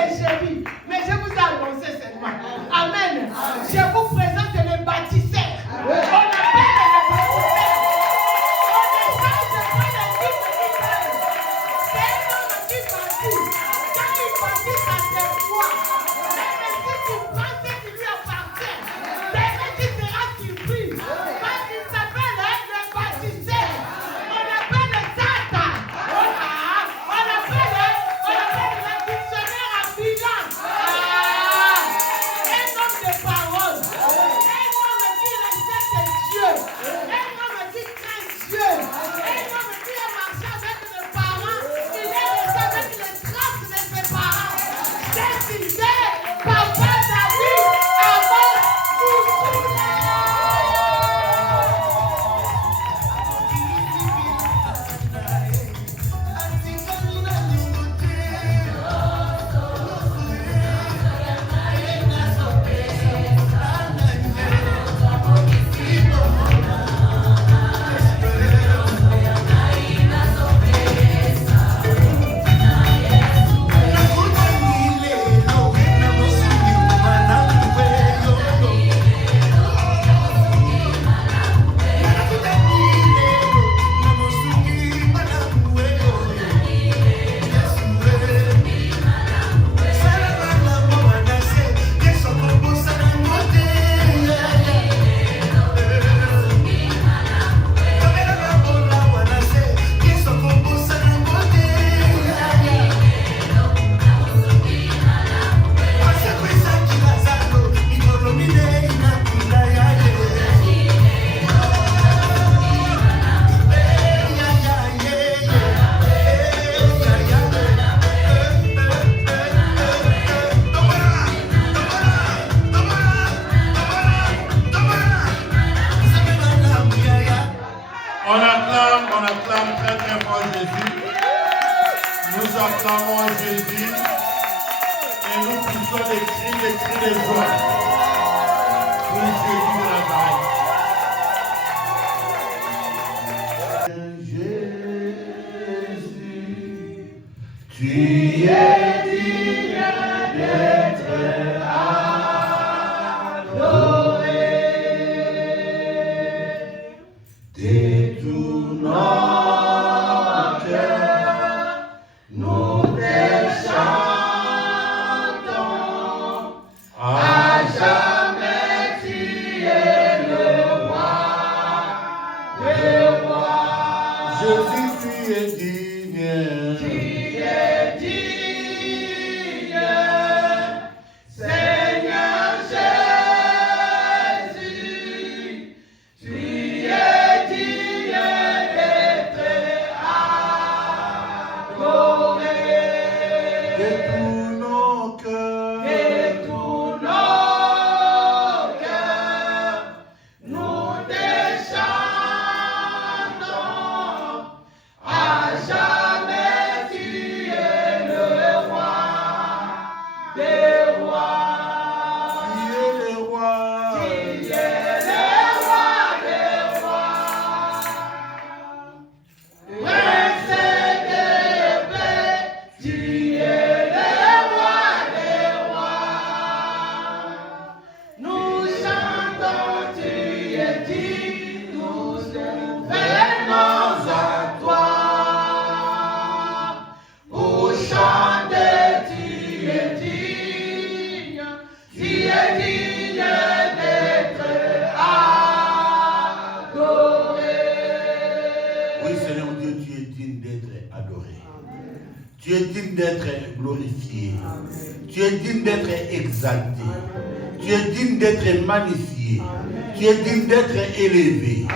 les chéris, mais je vous ai annoncé seulement. Amen. Je vous présente les bâtisseurs. On appelle les bâtisseurs. On essaie de prendre un type de guitare. C'est un homme qui bâtit. Quand il bâtit, ça se voit. Même si tu prends ce qui lui appartient, c'est que tu seras surpris. Parce qu'il s'appelle le bâtisseur. On appelle le Tata. On appelle le dictionnaire à bilan. Un homme de parole. Un homme qui respecte Dieu. Un homme qui craint Dieu. Un homme qui a marché avec les parents. Il est resté avec les traces de ses parents. C'est Cissé, Papa David, avant On acclame très très fort Jésus. Nous acclamons Jésus et nous poussons des cris de joie pour Jésus de Nazareth. Jésus, tu es digne d'être adoré. Dès tout notre cœur, nous te chantons. À jamais tu es le roi des rois. Jésus, tu es digne. Tu es digne. Seigneur Jésus, tu es digne d'être adoré. De tous nos cœurs, de tous nos cœurs, nous te chantons. À jamais tu es le roi des rois. Tu es le roi. Tu es le roi des rois. Prince de paix, tu es le roi des rois. Nous chantons, tu es digne, nous venons à toi. Pour chanter, tu es digne d'être adoré. Oui, Seigneur Dieu, tu es digne d'être adoré. Tu es digne d'être glorifié. Tu es digne d'être exalté. Tu es digne d'être magnifié. Tu es digne d'être élevé.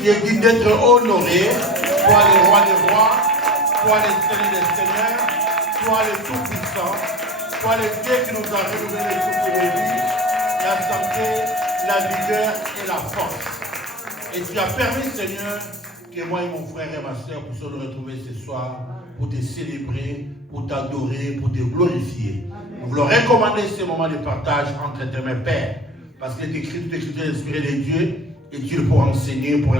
Tu es digne d'être honoré. Toi le roi des rois, toi le Seigneur des seigneurs, toi le tout-puissant, toi le Dieu qui nous a renouvelé toute nos vies, la santé, la vigueur et la force. Et tu as permis, Seigneur, que moi et mon frère et ma soeur puissions nous retrouver ce soir pour te célébrer, pour t'adorer, pour te glorifier. Nous voulons recommander ce moment de partage entre tes mains, Père, parce que l'écriture est inspirée de Dieu et Dieu pour enseigner, pour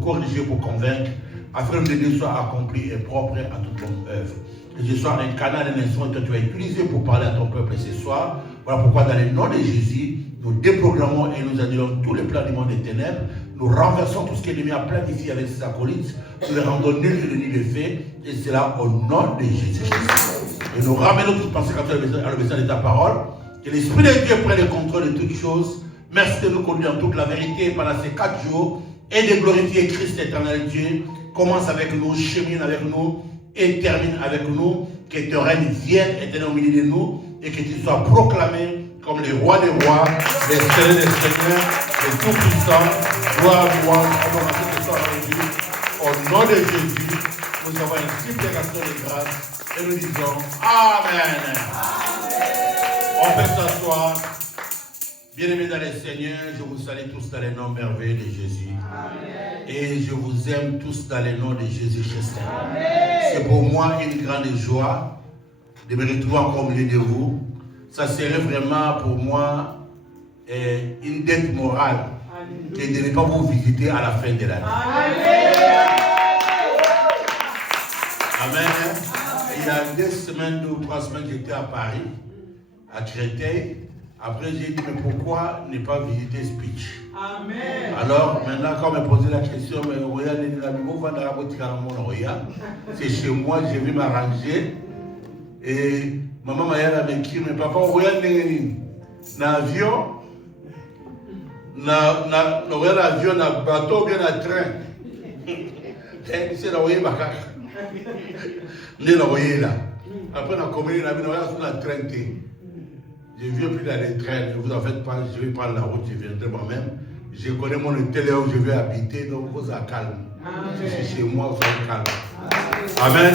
corriger, pour convaincre, afin que Dieu soit accompli et propre à toute bonne œuvre. Que je sois un canal, un instrument que tu vas utiliser pour parler à ton peuple ce soir. Voilà pourquoi dans le nom de Jésus, nous déprogrammons et nous annulons tous les plans du monde des ténèbres. Nous renversons tout ce que l'ennemi a planifié avec ses acolytes. Nous les rendons nuls et nuls les faits. Et c'est là au nom de Jésus. Et nous ramenons toute pensée à l'obéissance de ta parole. Que l'Esprit de Dieu prenne le contrôle de toutes choses. Merci de nous conduire en toute la vérité pendant ces 4 jours. Et de glorifier Christ éternel Dieu. Commence avec nous, chemine avec nous et termine avec nous. Que ton règne vienne éternel au milieu de nous. Et que tu sois proclamé comme le roi des rois, le seigneur des seigneurs, le tout-puissant. Gloire, adoration de toi aujourd'hui. Au nom de Jésus, nous avons une supplication de grâce et nous disons Amen. On peut s'asseoir. Bien-aimés dans le Seigneur, je vous salue tous dans le nom merveilleux de Jésus. Amen. Et je vous aime tous dans le nom de Jésus-Christ. C'est pour moi une grande joie de me retrouver encore au milieu de vous. Ça serait vraiment pour moi une dette morale que de ne pas vous visiter à la fin de l'année. Amen. Il y a 2 semaines ou 3 semaines, j'étais à Paris, à Créteil. Après, j'ai dit, mais pourquoi ne pas visiter Speech? Amen. Alors, maintenant, quand on me posait la question, mais c'est chez moi, je vais m'arranger. Et maman m'a dit, mais papa, on regarde l'avion, l'avion, le bateau, bien le train. C'est là où il y a là. Après, on a commis la vie, on a train. Je ne viens plus dans les trains, ne vous en faites pas, je vais prendre la route, je viendrai moi-même. Je connais mon hôtel où je vais habiter, donc vous êtes calme. Si c'est chez moi, vous êtes calme. Amen.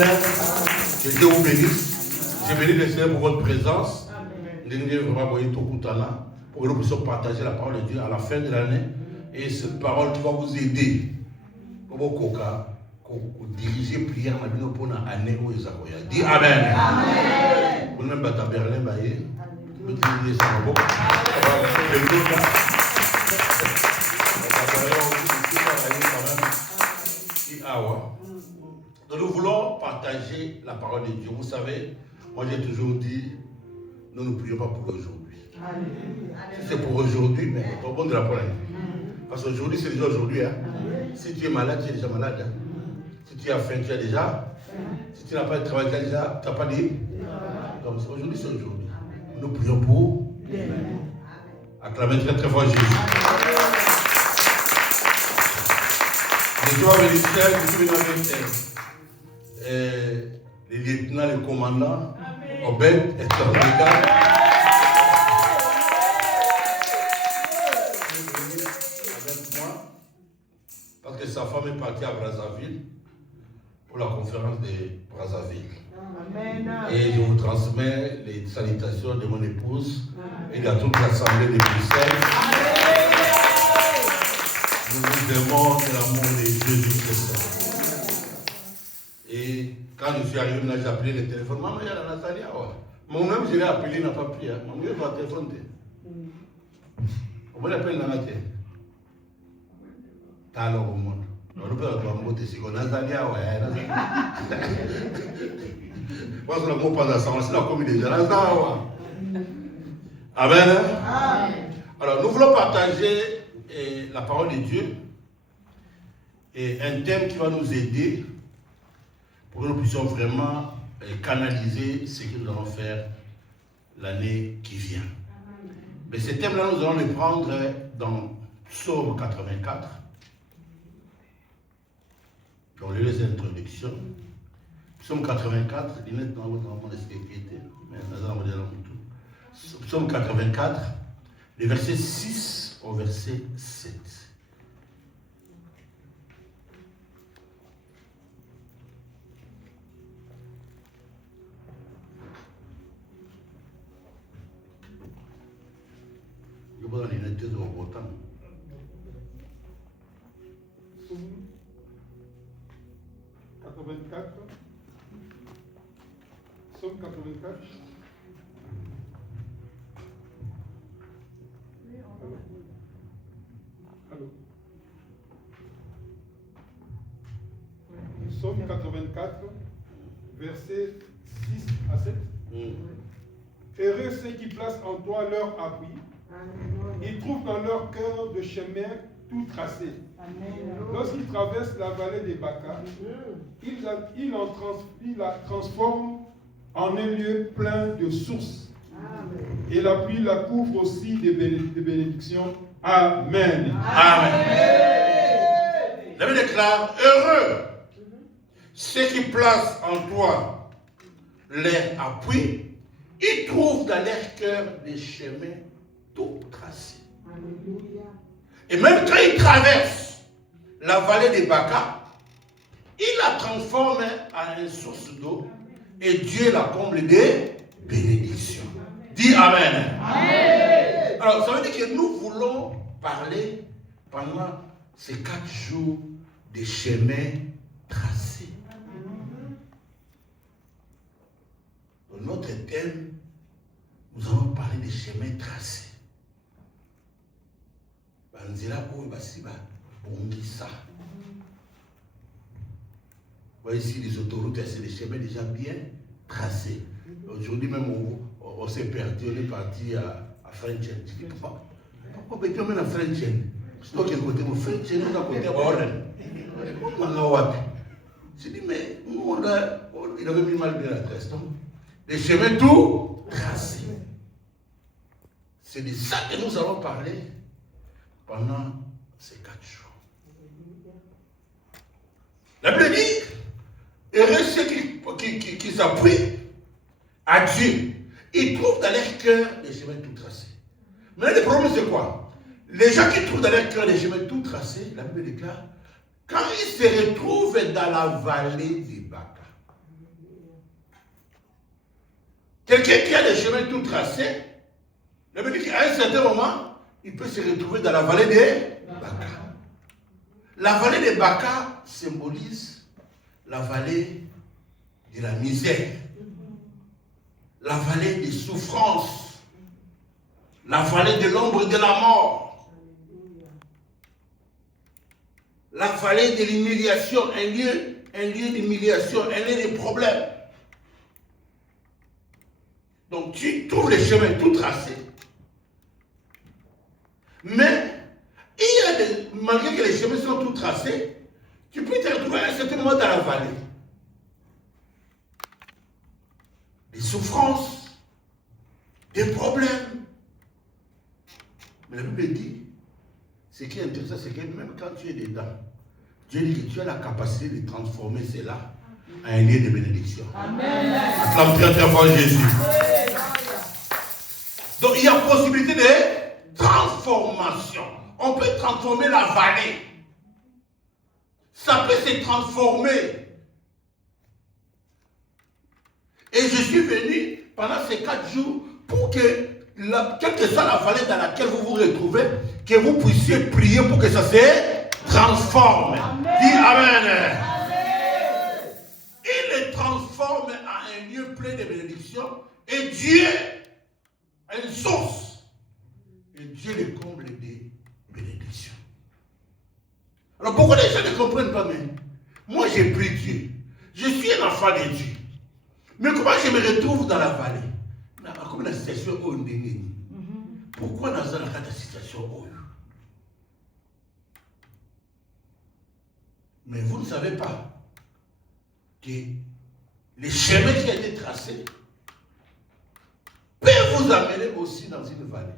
Que Dieu vous bénisse. Je bénis le Seigneur pour votre présence. Nous devons vraiment voyer tout le temps là, pour que nous puissions partager la parole de Dieu à la fin de l'année. Et cette parole qui va vous aider. Pour vous diriger prière pour l'année où ils ont dit Amen. Amen. Vous n'avez pas ta Berlin, donc nous voulons partager la parole de Dieu. Vous savez, moi j'ai toujours dit, nous ne prions pas pour aujourd'hui. Si c'est pour aujourd'hui, mais au bon de la parole. Parce qu'aujourd'hui, c'est déjà aujourd'hui. Hein. Si tu es malade, tu es déjà malade. Hein. Si tu as faim, tu as déjà. Si tu n'as pas de travail, tu n'as pas dit. Comme aujourd'hui, c'est aujourd'hui. Nous prions pour. Acclamez très très fort Jésus. Je dois vérifier les lieutenants, les commandants, Obed et Tornega. Avec moi, parce que sa femme est partie à Brazzaville pour la conférence de Brazzaville. Amen. Et je vous transmets les salutations de mon épouse et de toute l'assemblée de Bruxelles. Nous vous aimons de l'amour de Jésus-Christ. Et quand je suis arrivé, j'ai appelé le téléphone. Maman, il y a la Nathalie. Moi-même, je l'ai appelé, il n'a pas pris. Maman, il y a le téléphone. On va l'appeler Nathalie. T'as alors au monde. On peut avoir un mot de seconde. Nathalie, ouais. Moi, je ne sais pas ça, c'est la commune déjà. Amen. Alors, nous voulons partager la parole de Dieu et un thème qui va nous aider pour que nous puissions vraiment canaliser ce que nous allons faire l'année qui vient. Mais ce thème-là, nous allons le prendre dans Psaume 84. On lit les introductions. Psaume 84, il est dans mon esprit qui était, mais nous allons dire tout. Psaume 84, le verset 6 au verset 7. Je vais dans les notes de Robotan. Psaume 84. Psaume 84. Allô. Psaume 84, verset 7. Heureux ceux qui placent en toi leur appui. Ils trouvent dans leur cœur de chemin tout tracé. Lorsqu'ils traversent la vallée des Baca, ils la transforment en un lieu plein de sources. Et la pluie la couvre aussi de bénédictions. Amen. Amen. La Bible déclare, heureux ceux qui placent en toi leur appui, ils trouvent dans leur cœur des chemins tout tracés. Et même quand ils traversent la vallée des Baca, ils la transforment en une source d'eau et Dieu la comble des bénédictions. Dis Amen. Amen. Alors, ça veut dire que nous voulons parler pendant ces 4 jours des chemins tracés. Dans notre thème, nous allons parler des chemins tracés. Voyez ici les autoroutes, c'est des chemins déjà bien tracés. Aujourd'hui même, on s'est perdu, on est parti à Frenchen. Je dis, pourquoi tu emmènes à Frenchen? C'est toi qui es côté de Frenchen, on est à côté de Warren. Je dis, mais nous, il avait mis mal bien l'adresse, non? Les chemins tout tracés. C'est de ça que nous allons parler pendant ces 4 jours. La Bible dit, heureux ceux qui s'appuient à Dieu. Ils trouvent dans leur cœur des chemins tout tracés. Mais le problème c'est quoi? Les gens qui trouvent dans leur cœur des chemins tout tracés, la Bible déclare, quand ils se retrouvent dans la vallée des Baca, quelqu'un qui a des chemins tout tracés, la Bible dit qu'à un certain moment, il peut se retrouver dans la vallée des Baca. La vallée des Baca symbolise la vallée de la misère, la vallée des souffrances, la vallée de l'ombre de la mort, la vallée de l'humiliation, un lieu d'humiliation, un lieu de problème. Donc tu trouves les chemins tout tracés, mais malgré que les chemins sont tout tracés, tu peux te retrouver à un certain moment dans la vallée. Des souffrances, des problèmes. Mais la Bible dit, ce qui est intéressant, c'est que même quand tu es dedans, Dieu dit que tu as la capacité de transformer cela en un lieu de bénédiction. Amen. Acclame très très fort Jésus. Donc il y a possibilité de transformation. On peut transformer la vallée. Ça peut se transformer. Et je suis venu pendant ces 4 jours pour que, quelle que soit la vallée dans laquelle vous vous retrouvez, que vous puissiez prier pour que ça se transforme. Amen. Dis Amen. Amen. Il les transforme en un lieu plein de bénédictions et Dieu a une source. Et Dieu les comble des bénédictions. Alors pourquoi les gens ne comprennent pas même? Moi j'ai pris Dieu. Je suis un enfant de Dieu. Mais comment je me retrouve dans la vallée? Comme la situation où on est. Pourquoi dans la situation où? Mais vous ne savez pas que les chemins qui ont été tracés peuvent vous amener aussi dans une vallée.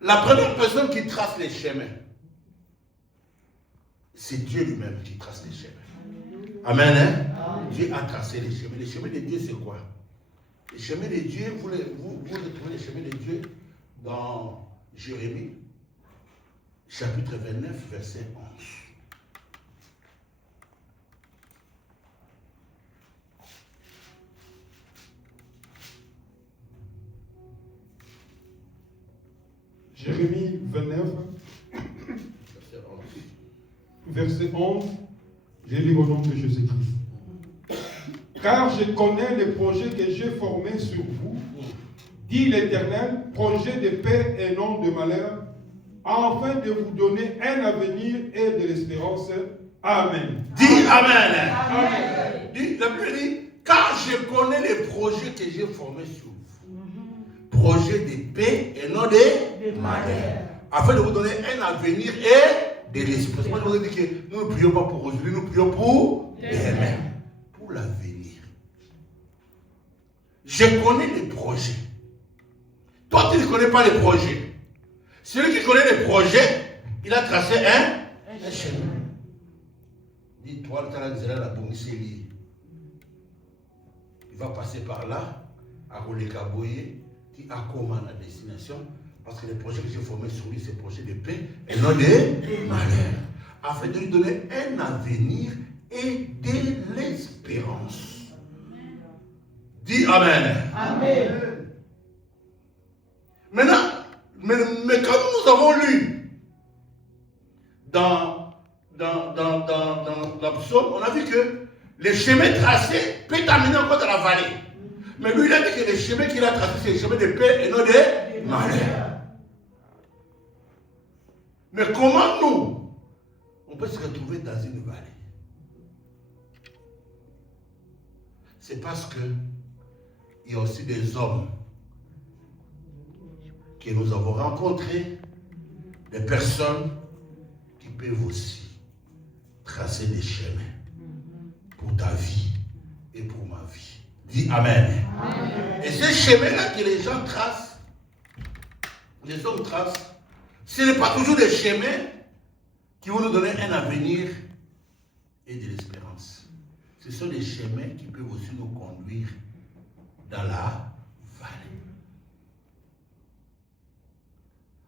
La première personne qui trace les chemins, c'est Dieu lui-même qui trace les chemins. Amen. Hein? Dieu a tracé les chemins. Les chemins de Dieu, c'est quoi? Les chemins de Dieu, vous retrouvez les chemins de Dieu dans Jérémie, chapitre 29, verset 11. Jérémie 29, verset 11, je lis au nom de Jésus-Christ. Car je connais les projets que j'ai formés sur vous, dit l'Éternel, projets de paix et non de malheur, afin de vous donner un avenir et de l'espérance. Amen. Dis Amen. Amen. La Bible dit, car je connais les projets que j'ai formés sur vous. Projets de paix et non de malheur. Afin de vous donner un avenir et de l'esprit. Moi, je vous ai dit que nous ne prions pas pour aujourd'hui, nous prions pour demain. Pour l'avenir. Je connais les projets. Toi, tu ne connais pas les projets. Celui qui connaît les projets, il a tracé un chemin. Dis-toi, il va passer par là, à Rolekaboye, qui a comme la destination, parce que les projets que j'ai formés sur lui, c'est des projets de paix et non de malheur, afin de lui donner un avenir et de l'espérance. Dis Amen. Amen. Maintenant, mais comme nous avons lu dans la psaume, on a vu que les chemins tracés peuvent t'amener encore dans la vallée. Mais lui, il a dit que les chemins qu'il a tracés, c'est les chemins de paix et non de malheur. Mais comment nous, on peut se retrouver dans une vallée? C'est parce que il y a aussi des hommes que nous avons rencontrés, des personnes qui peuvent aussi tracer des chemins pour ta vie et pour ma vie. Dis Amen. Amen. Et ces chemins-là que les gens tracent, les hommes tracent, ce n'est pas toujours des chemins qui vont nous donner un avenir et de l'espérance. Ce sont des chemins qui peuvent aussi nous conduire dans la vallée.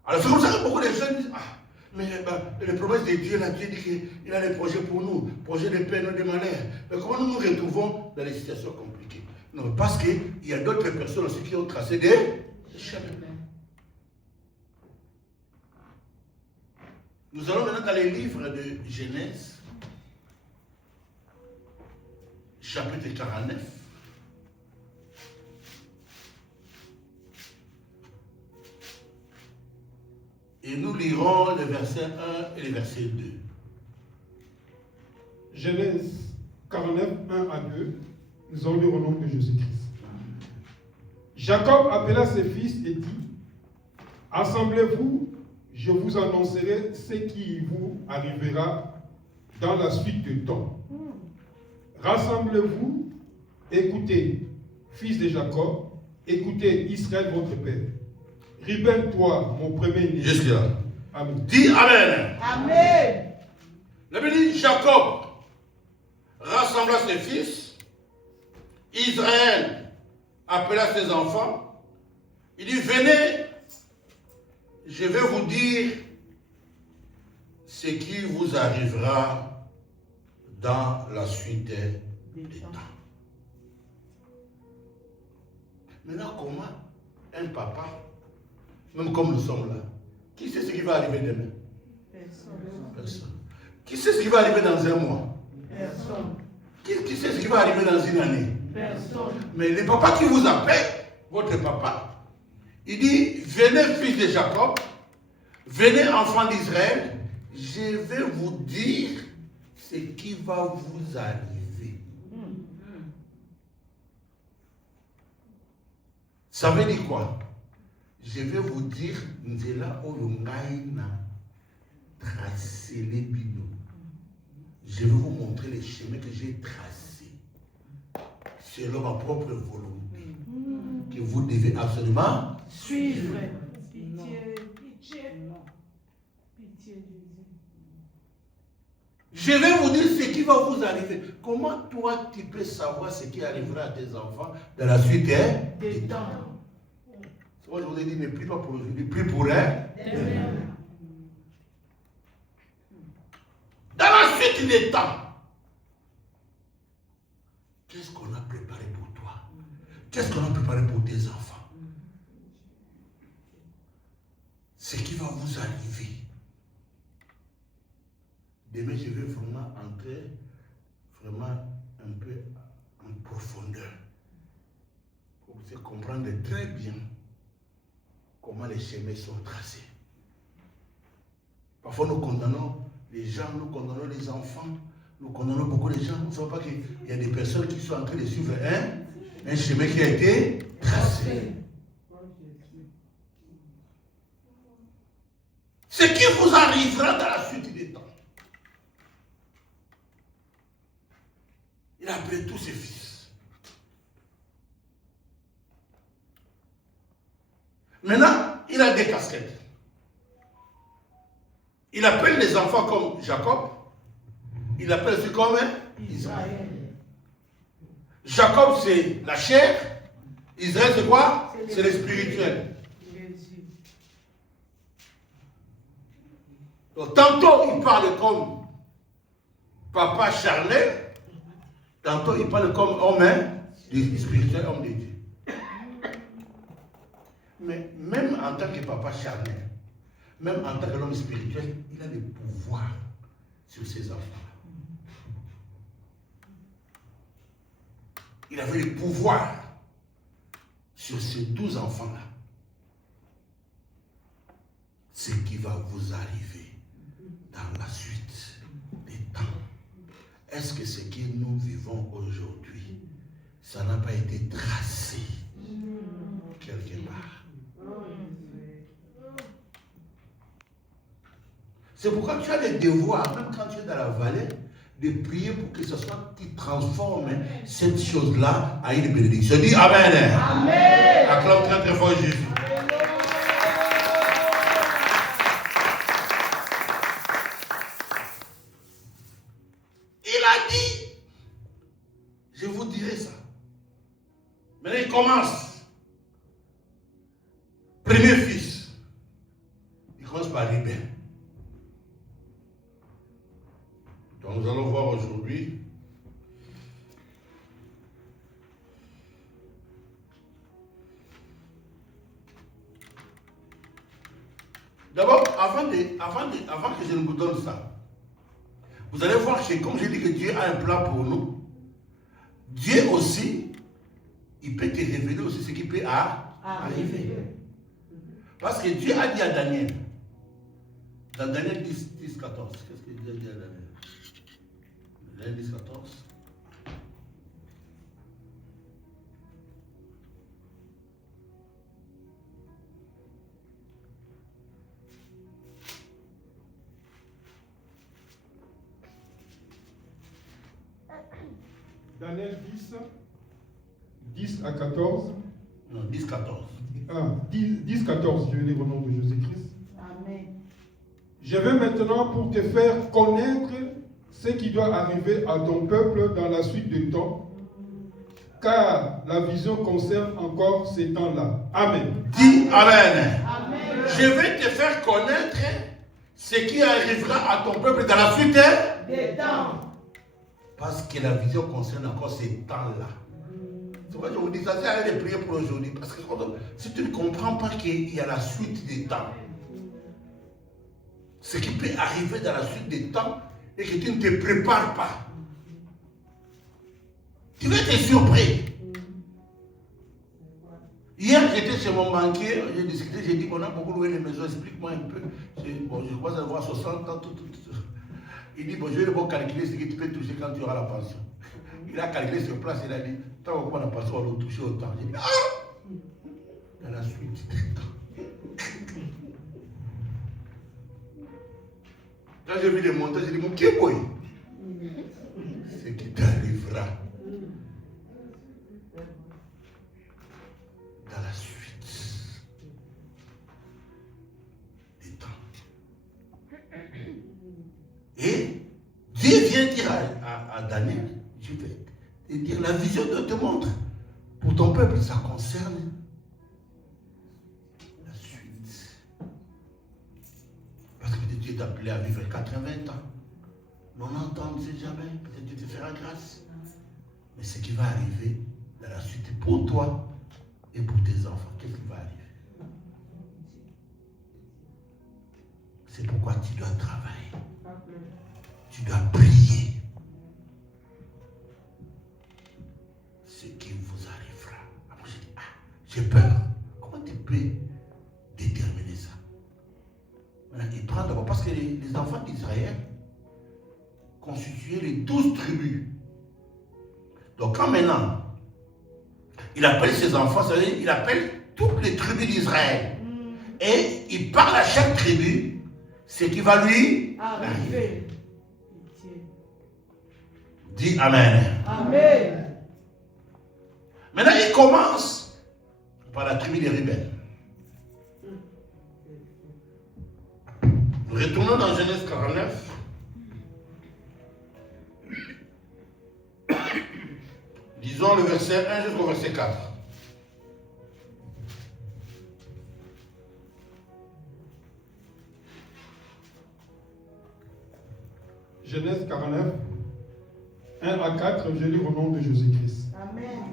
Alors c'est comme ça que beaucoup de gens disent, mais les promesses de Dieu, là, Dieu dit qu'il a des projets pour nous, projets de paix, non de malheur. Mais comment nous nous retrouvons dans des situations compliquées? Non, parce qu'il y a d'autres personnes aussi qui ont tracé des chemins. Nous allons maintenant dans les livres de Genèse, chapitre 49. Et nous lirons les versets 1 et les versets 2. Genèse 49, 1 à 2, nous allons lire au nom de Jésus-Christ. Jacob appela ses fils et dit, assemblez-vous, je vous annoncerai ce qui vous arrivera dans la suite du temps. Rassemblez-vous, écoutez, fils de Jacob, écoutez Israël votre père. Ruben, toi, mon premier-né. Jusque là. Amen. Dis Amen. Amen. La Bible dit Jacob rassembla ses fils, Israël appela ses enfants, il dit venez, je vais vous dire ce qui vous arrivera dans la suite des temps. Maintenant, comment un papa, même comme nous sommes là, qui sait ce qui va arriver demain? Personne. Qui sait ce qui va arriver dans un mois? Personne. Qui sait ce qui va arriver dans une année? Personne. Mais le papa qui vous appelle, votre papa, il dit, venez fils de Jacob, venez enfants d'Israël, je vais vous dire ce qui va vous arriver. Ça veut dire quoi? Je vais vous dire, Nzela Oyongaïna, tracé les bino. Je vais vous montrer les chemins que j'ai tracés selon ma propre volonté que vous devez absolument Suivre. Pitié. Pitié. Pitié, Jésus. Je vais vous dire ce qui va vous arriver. Comment toi tu peux savoir ce qui arrivera à tes enfants dans la suite Des temps. Moi je vous ai dit ne prie pas pour aujourd'hui, prie pour elle. Dans la suite des temps, qu'est-ce qu'on a préparé pour toi? Qu'est-ce qu'on a préparé pour tes enfants? Ce qui va vous arriver. Demain, je vais vraiment entrer un peu en profondeur pour vous comprendre très bien comment les chemins sont tracés. Parfois, nous condamnons les gens, nous condamnons les enfants, Nous condamnons beaucoup de gens. Nous ne savons pas qu'il y a des personnes qui sont en train de suivre un chemin qui a été tracé. Ce qui vous arrivera dans la suite des temps. Il a appelé tous ses fils. Maintenant, il a des casquettes. Il appelle les enfants comme Jacob. Il appelle aussi comme Israël. Jacob, c'est la chair. Israël, c'est quoi? C'est le spirituel. Donc, tantôt, il parle comme papa charnel. Tantôt, il parle comme homme spirituel, homme de Dieu. Mais même en tant que papa charnel, même en tant que l'homme spirituel, il a le pouvoir sur ses enfants. Il avait le pouvoir sur ces 12 enfants-là. Ce qui va vous arriver dans la suite des temps. Est-ce que ce que nous vivons aujourd'hui, ça n'a pas été tracé quelque part? C'est pourquoi tu as le devoir, même quand tu es dans la vallée, de prier pour que ce soit qui transforme cette chose-là à une bénédiction. Dis Amen. Amen. Acclame très très fort Jésus. Il a dit, je vous dirai ça. Maintenant il commence. Premier fils. Il commence par Rubén. Donc nous allons voir aujourd'hui d'abord, avant que je ne vous donne ça, vous allez voir que comme je dis que Dieu a un plan pour nous, Dieu aussi, il peut te révéler aussi ce qui peut arriver. Parce que Dieu a dit à Daniel, dans Daniel 10, 14, qu'est-ce que Dieu a dit à Daniel? Daniel 10, 14. Daniel 10 à 14. Non, 10, 14. 10, 14, je vais lire au nom de Jésus-Christ. Amen. Je vais maintenant pour te faire connaître ce qui doit arriver à ton peuple dans la suite du temps, car la vision concerne encore ces temps-là. Amen. Dis Amen. Amen. Je vais te faire connaître ce qui arrivera à ton peuple dans la suite Des temps. parce que la vision concerne encore ces temps-là. C'est pourquoi je vous dis ça, c'est arrêter de prier pour aujourd'hui. Parce que si tu ne comprends pas qu'il y a la suite des temps, ce qui peut arriver dans la suite des temps et que tu ne te prépares pas, tu vas être surpris. Hier, j'étais chez mon banquier, j'ai discuté, j'ai dit qu'on a beaucoup loué les maisons, explique-moi un peu. Bon, je crois avoir 60 ans, tout. Il dit, bon, je vais d'abord calculer ce que tu peux toucher quand tu auras la pension. Il a calculé sur place, il a dit, tant qu'on la pension, on va toucher autant. J'ai dit, dans la suite des temps. Quand j'ai vu les montants, j'ai dit, mon kéboy, ce qui t'arrivera dans la suite des temps. Et Dieu vient dire à Daniel, je vais te dire, la vision de te montre. Pour ton peuple, ça concerne la suite. Parce que Dieu t'a appelé à vivre 80 ans. 90 ans, on ne sait jamais. Peut-être Dieu te fera grâce. Mais ce qui va arriver dans la suite pour toi et pour tes enfants, qu'est-ce qui va arriver? C'est pourquoi tu dois travailler. Tu dois prier. Ce qui vous arrivera. Après, je dis, j'ai peur. Comment tu peux déterminer ça? Maintenant, il prend d'abord, parce que les enfants d'Israël, constitué les 12 tribus. Donc quand maintenant, il appelle ses enfants, ça veut dire il appelle toutes les tribus d'Israël. Et il parle à chaque tribu ce qui va lui arriver. Dis Amen. Amen. Maintenant, il commence par la tribu des Ruben. Nous retournons dans Genèse 49. Disons le verset 1 jusqu'au verset 4. Genèse 49, 1 à 4, je lis au nom de Jésus-Christ. Amen.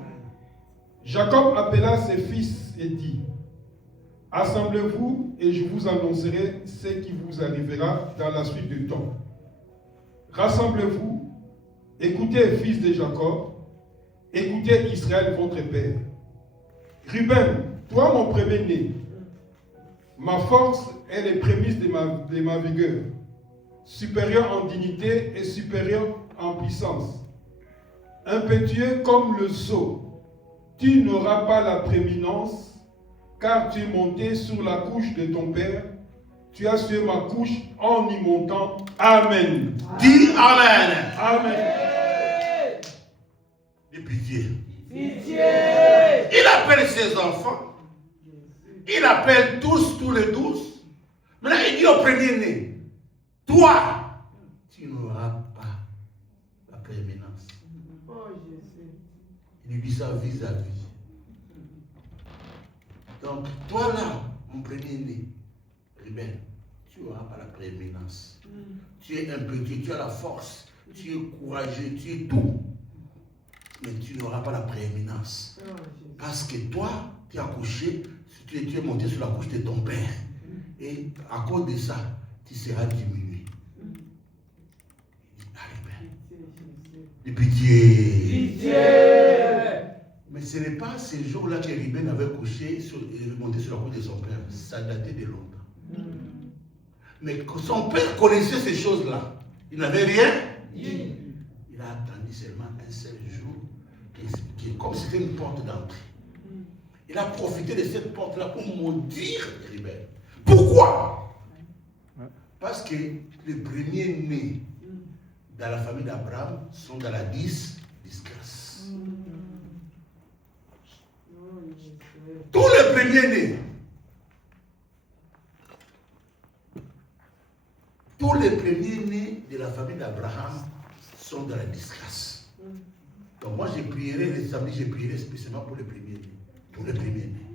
Jacob appela ses fils et dit, assemblez-vous et je vous annoncerai ce qui vous arrivera dans la suite du temps. Rassemblez-vous, écoutez, fils de Jacob, écoutez Israël, votre père. Ruben, toi mon premier-né, ma force est les prémices de ma vigueur, supérieur en dignité et supérieur en puissance. Impétueux comme le sceau, tu n'auras pas la prééminence, car tu es monté sur la couche de ton père, tu as suivi ma couche en y montant. Amen. Dis Amen. Amen. De pitié. Pitié. Il appelle ses enfants. Il appelle tous les 12. Maintenant, il dit au premier-né, toi, tu n'auras pas la prééminence. Oh Jésus. Il lui dit ça vis-à-vis. Donc, toi là, mon premier-né, Ruben, tu n'auras pas la prééminence. Tu es impétueux, tu as la force, tu es courageux, tu es tout. Mais tu n'auras pas la prééminence. Parce que toi, tu es accouché, tu es monté sur la couche de ton père. Et à cause de ça, tu seras diminué. De pitié. Pitié. Mais ce n'est pas ces jours-là que Ruben avait couché et monté sur la couche de son père. Ça datait de longtemps. Mais son père connaissait ces choses-là. Il n'avait rien. Il a attendu seulement un seul jour, comme c'était une porte d'entrée. Il a profité de cette porte-là pour maudire Ruben. Pourquoi? Parce que les premiers-nés dans la famille d'Abraham sont dans la disgrâce. Tous les premiers-nés, tous les premiers-nés de la famille d'Abraham sont dans la disgrâce. Donc moi, je prierai les samedis, je prierai spécialement pour les premiers-nés. Pour les premiers-nés.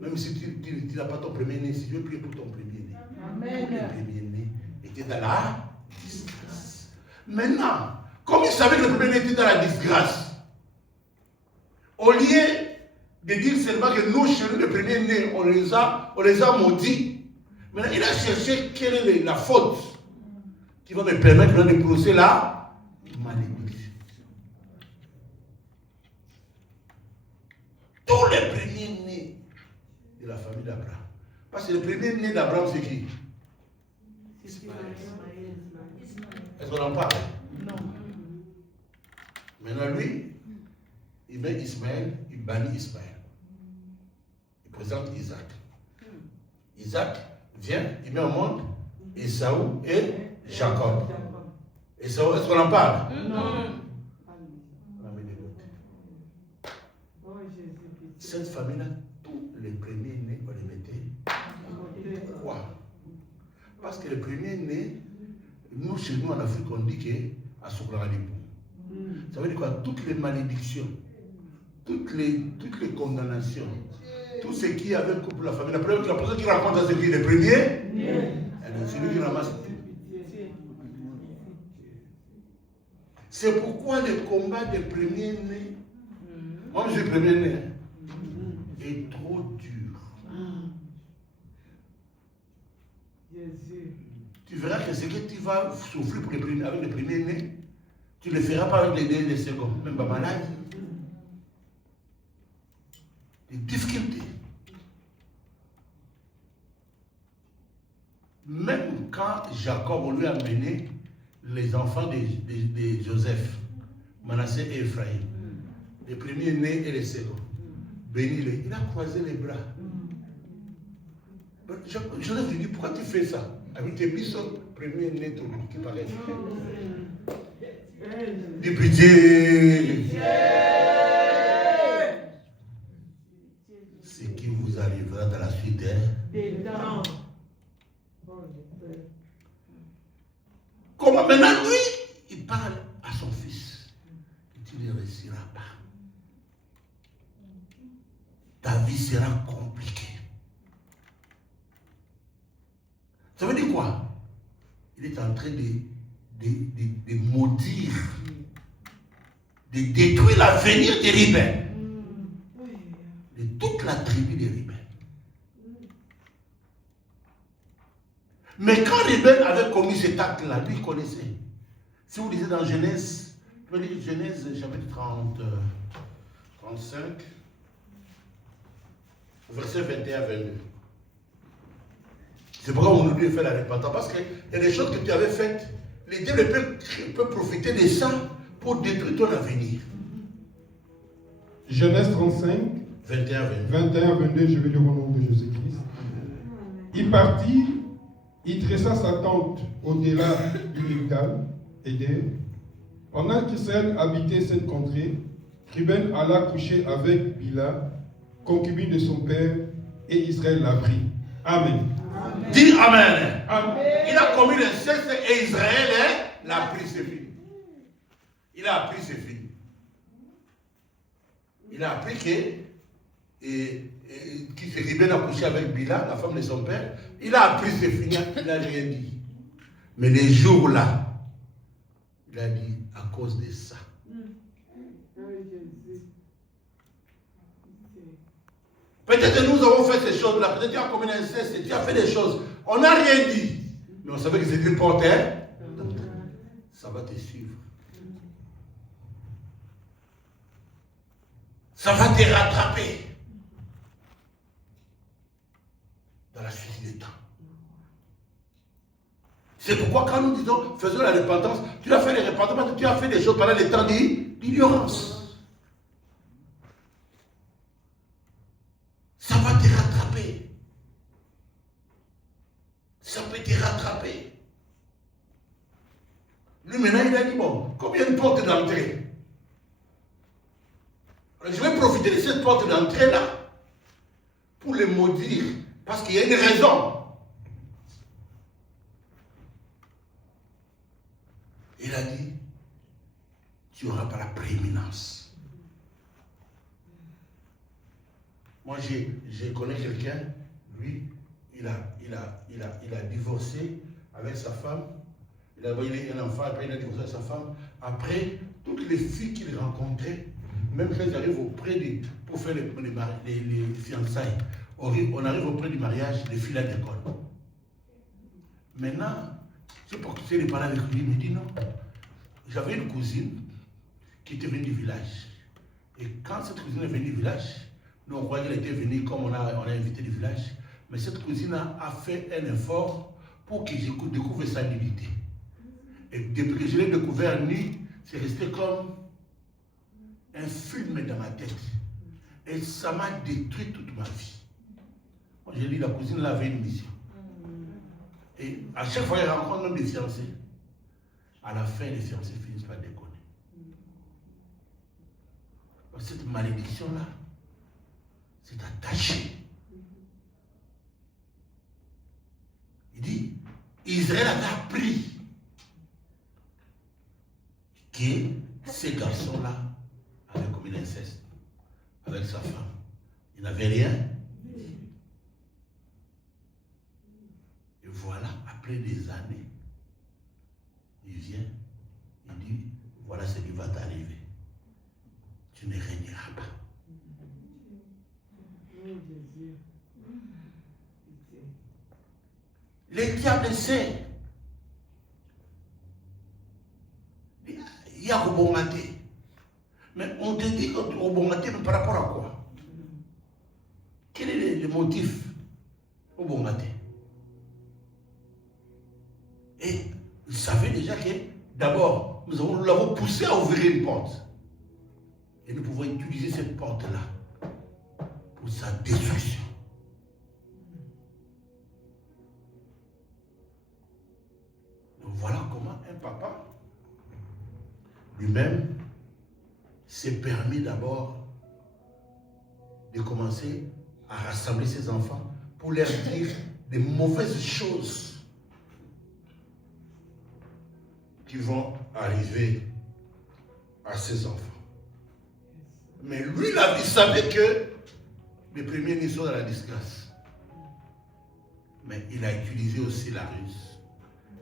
Même si tu n'as pas ton premier-né, si tu veux prier pour ton premier-né. Amen. Les premiers-nés étaient dans la disgrâce. Maintenant, comme ils savaient que le premier-né était dans la disgrâce, au lieu de dire seulement que nous, chez nous, les premiers-nés, on les a maudits, maintenant il a cherché quelle est la faute qui va me permettre de prononcer la malédiction. Tous les premiers-nés de la famille d'Abraham. Parce que le premier-né d'Abraham, c'est qui? Ismaël. Est-ce qu'on en parle? Non. Maintenant, lui, il met Ismaël, il bannit Ismaël. Il présente Isaac. Isaac vient, il met au monde Esaü et Jacob. Esaü, est-ce qu'on en parle? Non. On la met de côté. Cette famille-là, tous les premiers-nés, on les mettait. Pourquoi? Parce que les premiers-nés, nous, chez nous en Afrique, on dit qu'à Souklaralipou. Ça veut dire quoi? Toutes les malédictions, toutes les condamnations, tout ce qui est avec pour la famille. La personne qui raconte à celui les premiers, c'est lui qui ramasse tout. C'est pourquoi le combat des premiers-nés, moi je suis premier-né, est trop dur. Tu verras que ce que tu vas souffrir pour avec les premiers-nés, tu ne le feras pas avec les seconds, même pas malade. Des difficultés. Même quand Jacob lui a amené les enfants de Joseph, Manassé et Ephraïm, les premiers nés et les seconds. Bénis-les. Il a croisé les bras. Joseph lui dit, pourquoi tu fais ça? Avec tes bisons, premier né tout qui paraît. Dis pitié. Ce qui vous arrivera dans la suite est. Comment maintenant lui, il parle à son fils. Tu ne réussiras pas. Ta vie sera compliquée. Ça veut dire quoi? Il est en train de maudire, de détruire l'avenir des rebelles, de toute la tribu des rebelles. Mais quand Rebelle avait commis cet acte-là, lui il connaissait. Si vous lisez dans Genèse, Genèse chapitre 35, verset 21-22. C'est pourquoi on nous dit de faire la repentance. Parce qu'il y a des choses que tu avais faites. Les dieux peuvent profiter de ça pour détruire ton avenir. Genèse 35, 21-22, je vais lire au nom de Jésus-Christ. Il partit, il dressa sa tente au-delà du Migdal, Éder. Pendant qu'Israël habitait cette contrée, Ruben alla coucher avec Bila, concubine de son père, et Israël l'a pris. Amen. Dis Amen. Amen. Il a commis l'inceste et Israël l'a pris, c'est fini. Il a appris, c'est fini. Il a appris que Ruben a couché avec Bila, la femme de son père. Il a appris, c'est fini. Il n'a rien dit. Mais les jours là, il a dit à cause de ça. Peut-être que nous avons fait ces choses-là. Peut-être que tu as commis l'inceste, tu as fait des choses. On n'a rien dit. Mais on savait que c'était une porteur. Ça va te suivre. Ça va te rattraper. Dans la suite des temps. C'est pourquoi quand nous disons faisons la repentance, tu as fait les repentances parce que tu as fait des choses pendant les temps d'ignorance. Ça va te rattraper. Ça peut te rattraper. Lui maintenant il a dit bon, combien de portes d'entrée? Je vais profiter de cette porte d'entrée là pour les maudire parce qu'il y a une raison. Il a dit, tu n'auras pas la prééminence. Moi, je connais quelqu'un, lui, il a divorcé avec sa femme. Il a eu un enfant, après il a divorcé avec sa femme. Après, toutes les filles qu'il rencontrait, même quand elles arrivent auprès pour faire les fiançailles, on arrive auprès du mariage, les filles à l'école. Maintenant, je pour que les parler avec lui, il me dit non. J'avais une cousine qui était venue du village. Et quand cette cousine est venue du village, nous on croyait qu'elle était venue comme on a invité du village. Mais cette cousine a fait un effort pour que je découvre sa nudité. Et depuis que je l'ai découvert nu, c'est resté comme un film dans ma tête. Et ça m'a détruit toute ma vie. Moi j'ai dit la cousine là avait une mission. Et à chaque fois, il rencontre même des fiancés. À la fin, les fiancés finissent par déconner. Cette malédiction-là, c'est attaché. Il dit, Israël avait appris que ces garçons-là avaient commis l'inceste avec sa femme. Il n'avait rien. Et voilà, après des années, il vient, il dit, voilà ce qui va t'arriver. Tu ne régneras pas. Les diables sait. Il y a rebongaté. Mais on te dit rebongaté, mais par rapport à quoi? Quel est le motif rebongaté? Et il savait déjà que d'abord, nous l'avons poussé à ouvrir une porte. Et nous pouvons utiliser cette porte-là pour sa destruction. Donc voilà comment un papa, lui-même, s'est permis d'abord de commencer à rassembler ses enfants pour leur dire des mauvaises choses qui vont arriver à ses enfants. Mais lui, il savait que les premiers sont dans la disgrâce. Mais il a utilisé aussi la ruse.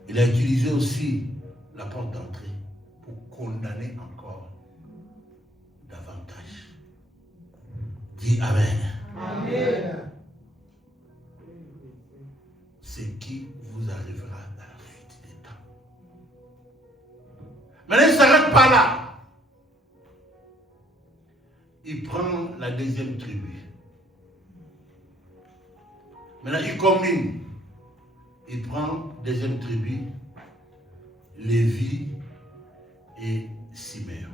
Il a utilisé aussi la porte d'entrée pour condamner encore davantage. Dis Amen. Amen. C'est qui vous arrivera dans la suite des temps. Maintenant, il ne s'arrête pas là. Il prend la deuxième tribu. Maintenant, il combine. Il prend deuxième tribu, Lévi et Siméon.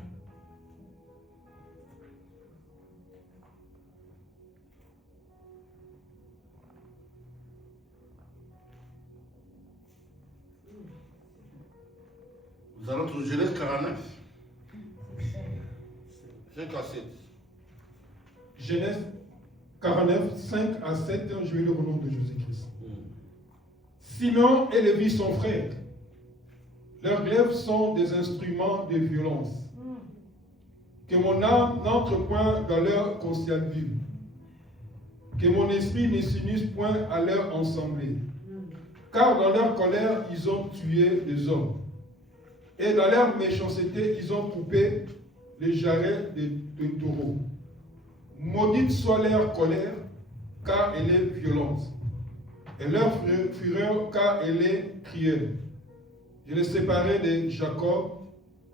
Nous allons trouver Genèse 49. 5 à 7. Genèse 49, 5 à 7, je vais lire au nom de Jésus-Christ. Simeon et Lévi sont frères. Leurs glaives sont des instruments de violence. Que mon âme n'entre point dans leur conciliabule. Que mon esprit ne s'unisse point à leur assemblée. Car dans leur colère, ils ont tué des hommes. Et dans leur méchanceté, ils ont coupé les jarrets de taureaux. Maudite soit leur colère, car elle est violente. Et leur fureur, car elle est cruelle. Je les séparerai de Jacob,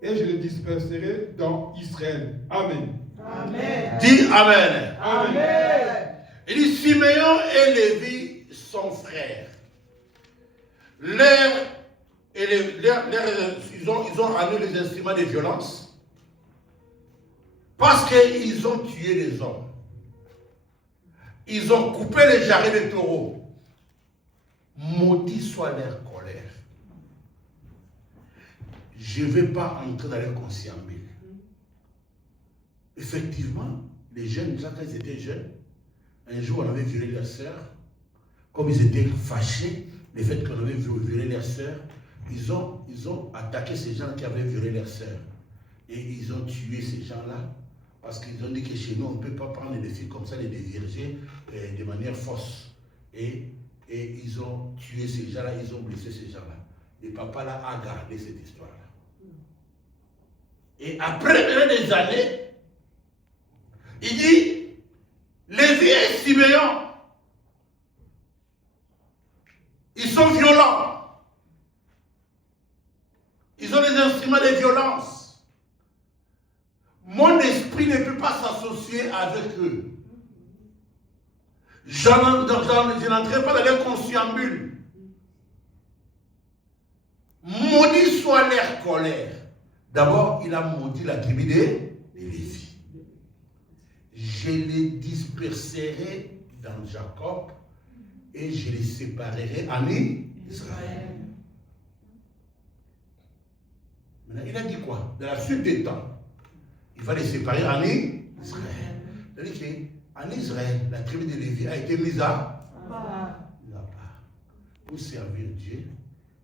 et je les disperserai dans Israël. Amen. Amen. Dis Amen. Amen. Il dit Siméon et Lévi sont frères. Ils ont amené les instruments de violence parce qu'ils ont tué les hommes. Ils ont coupé les jarrets de taureaux. Maudit soit leur colère. Je ne vais pas entrer dans leur conciliabule. Effectivement, les jeunes, quand ils étaient jeunes, un jour on avait violé leur sœur. Comme ils étaient fâchés, le fait qu'on avait violé leur sœur, ils ont attaqué ces gens qui avaient violé leur sœur. Et ils ont tué ces gens-là. Parce qu'ils ont dit que chez nous, on ne peut pas prendre les filles comme ça, les dévierger de manière fausse. Et ils ont tué ces gens-là, ils ont blessé ces gens-là. Et papa là a gardé cette histoire-là. Et après des années, il dit, Lévi et Siméon, ils sont violents. Ils ont des instruments de violence. Mon esprit ne peut pas s'associer avec eux. Je n'entrerai pas dans leur conciliabule. Maudit soit leur colère. D'abord, il a maudit la tribu de Lévi. Je les disperserai dans Jacob et je les séparerai en Israël. Maintenant, il a dit quoi? Dans la suite des temps, il va les séparer en Israël. C'est-à-dire qu'en Israël, la tribu de Lévi a été mise à part. Pour servir Dieu,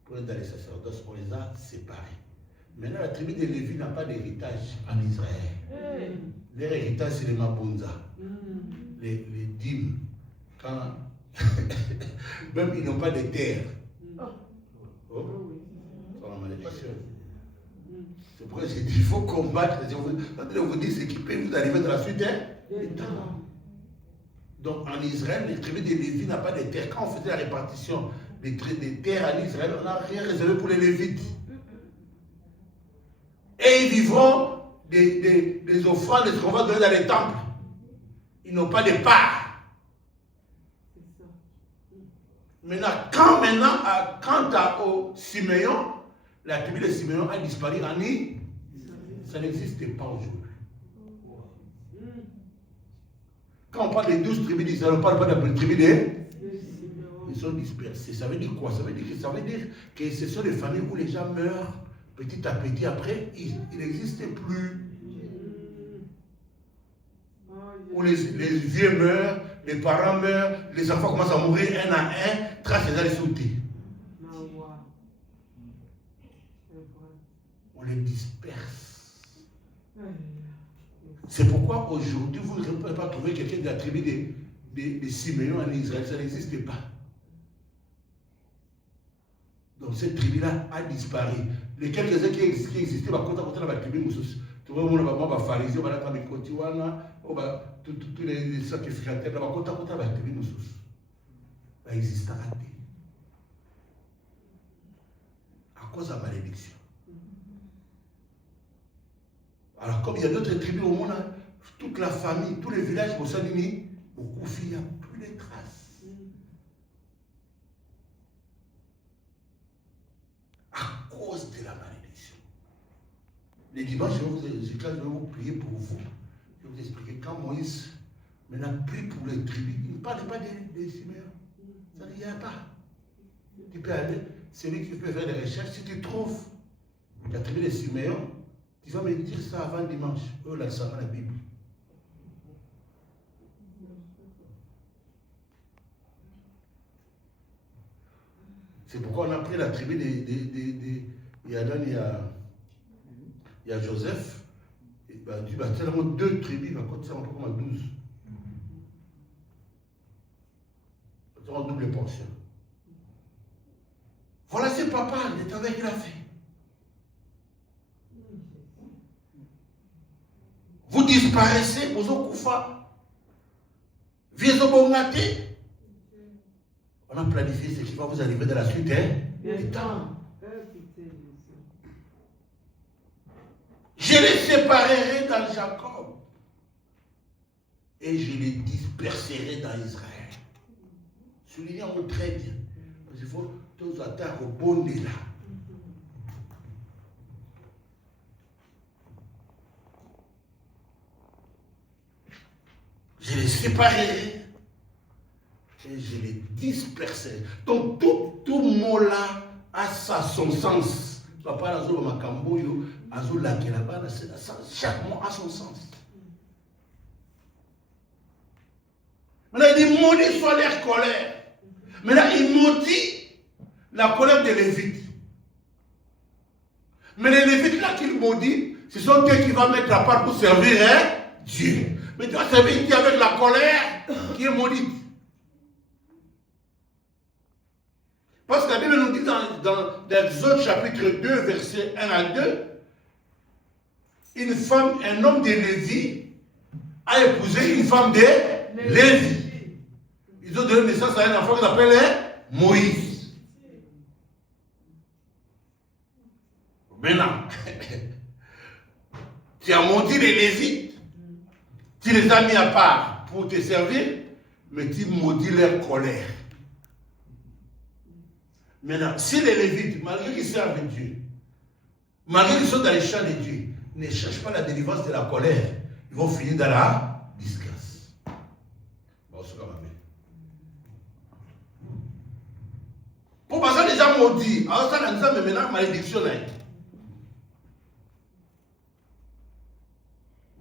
pour être dans les sacerdoces, on les a séparés. Maintenant, la tribu de Lévi n'a pas d'héritage en Israël. Leur héritage, c'est les Mabunza, les dîmes. Quand même, ils n'ont pas de terre. Oh, c'est la malédiction. C'est pourquoi j'ai dit, il faut combattre. Quand je vous dis ce qui peut vous arriver dans la suite, des temps. Donc en Israël, les tribus de Lévi n'ont pas de terre. Quand on faisait la répartition des terres en Israël, on n'a rien réservé pour les Lévites. Et ils vivront des offrandes qu'on va donner dans les temples. Ils n'ont pas de part. Maintenant, quant au Siméon, La tribu de Siméon a disparu en Israël. Ça n'existe pas aujourd'hui. Quand on parle des 12 tribus d'Israël, on ne parle pas de la tribu des... Ils sont dispersés. Ça veut dire quoi? Ça veut dire que ce sont des familles où les gens meurent petit à petit. Après, ils n'existent plus. Où les vieux meurent, les parents meurent, les enfants commencent à mourir un à un, trace les sauter. On les disperse. C'est pourquoi aujourd'hui, vous ne pouvez pas trouver quelqu'un de la tribu de Siméon en Israël. Ça n'existe pas. Donc cette tribu-là a disparu. Les quelques-uns qui existaient, dans la tribu, tu vois, on va pharisien, on va la Kotiwana, tous les sacrificateurs, on va dans la tribu, ça existe à rater. À cause de la malédiction. Alors, comme il y a d'autres tribus au monde, toute la famille, tous les villages, au Sanini, au Koufi, il n'y a plus de traces. À cause de la malédiction. Les dimanches, je vais vous prier pour vous. Je vais vous expliquer quand Moïse maintenant prie pour les tribus. Il ne parlait pas des Siméons. Ça n'y a pas. Tu peux aller, c'est lui qui peut faire des recherches. Si tu trouves la tribu des Siméons, tu vas me dire ça avant dimanche. Eux, là, ça va la Bible. C'est pourquoi on a pris la tribu il y a Joseph. Et tu vas tellement 2 tribus, va compter ça un peu comme à 12. C'est en double portion. Voilà, c'est papa, il est avec la fille. Vous disparaissez, vous en koufa. Viens au bon. On a planifié ce qui va vous arriver dans la suite du temps. Je les séparerai dans Jacob et je les disperserai dans Israël. Soulignons très bien. Parce qu'il faut tous attaquer au bon de là. Je les séparerai et je les disperserai. Donc tout mot là a son sens. Papa Azul Makamboyo, Azul Lakelaba, chaque mot a son sens. Maintenant il dit maudit soit leur colère. Maintenant il maudit la colère des Lévites. Mais les Lévites là qu'il maudit, ce sont eux qui vont mettre à part pour servir Dieu. Mais tu vas servir Dieu avec la colère qui est maudite. Parce que la Bible nous dit dans Exode chapitre 2, verset 1 à 2, un homme de Lévi a épousé une femme de Lévi. Ils ont donné naissance à un enfant qu'ils appellent Moïse. Maintenant, tu as maudit les Lévites, tu les as mis à part pour te servir, mais tu maudis leur colère. Maintenant, si les Lévites, malgré qu'ils servent Dieu, malgré qu'ils sont dans les champs de Dieu, ne cherchent pas la délivrance de la colère, ils vont finir dans la disgrâce. Bon, c'est comme ça. Pour passer les gens maudits, alors ça nous a maintenant malédiction.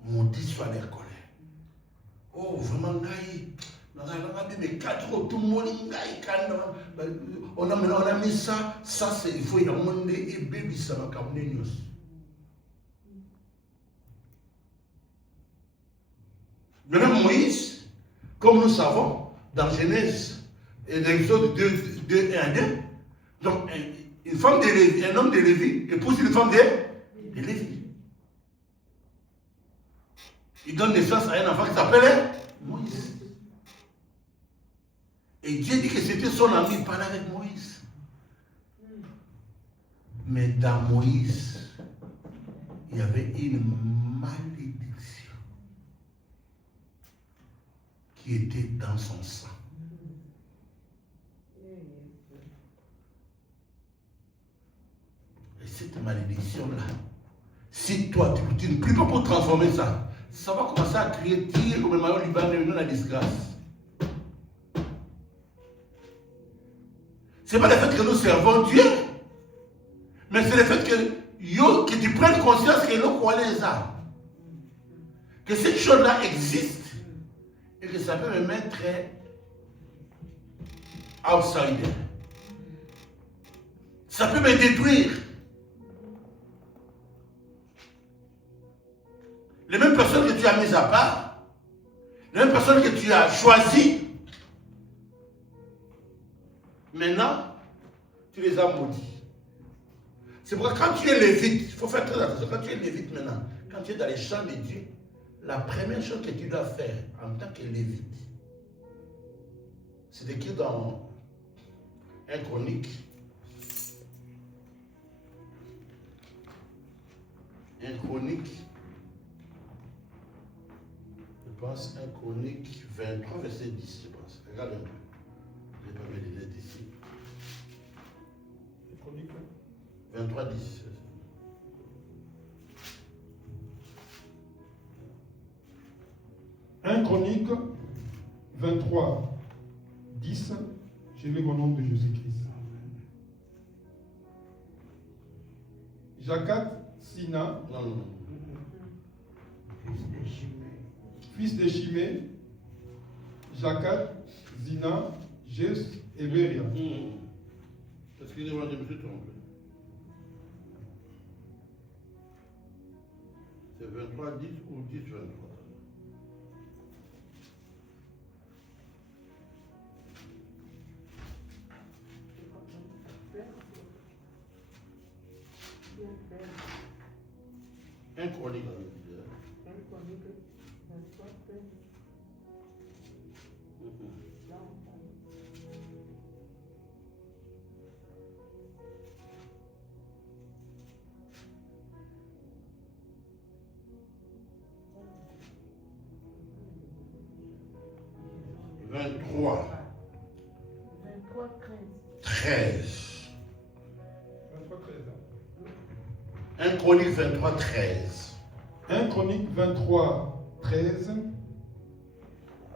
Maudit soit leur colère. Oh, vraiment, on a mis ça, c'est, il faut y demander et bébé ça va comme news. Maintenant Moïse, comme nous savons, dans Genèse et dans Exode 2, 1 à 2, donc une femme de Lévi, un homme de Lévi épouse une femme de Lévi. Il donne naissance à un enfant qui s'appelle Moïse. Et Dieu dit que c'était son ami, il parlait avec Moïse. Mais dans Moïse, il y avait une malédiction qui était dans son sang. Et malédiction-là, si toi, tu ne pries pas pour transformer ça, ça va commencer à crier, tirer comme le maillot libanais, nous la disgrâce. Ce n'est pas le fait que nous servons Dieu, mais c'est le fait que tu prennes conscience que nous croyons les armes. Que cette chose-là existe et que ça peut me mettre outsider. Ça peut me détruire. Les mêmes personnes que tu as mises à part, les mêmes personnes que tu as choisies, maintenant, tu les as maudits. C'est pourquoi quand tu es lévite, il faut faire très attention, quand tu es lévite maintenant, quand tu es dans les champs de Dieu, la première chose que tu dois faire en tant que lévite, c'est écrit dans 1 Chronique. 1 Chronique, je pense 1 Chronique 23, verset 10, je pense. Regarde un peu. Je vais pas me donner d'ici. 23, 10. Un Chronique 23, 10. Je lis au nom de Jésus-Christ. Jacat, Sina, Non. fils de Chimée, Jacat, Zina, Jés et Béria. Excusez-moi, je me suis trompé. C'est 23, 10 ou 10, 23. Un chronique. 23. 13. 1 Chronique 23, 13. 1 Chronique 23, 13.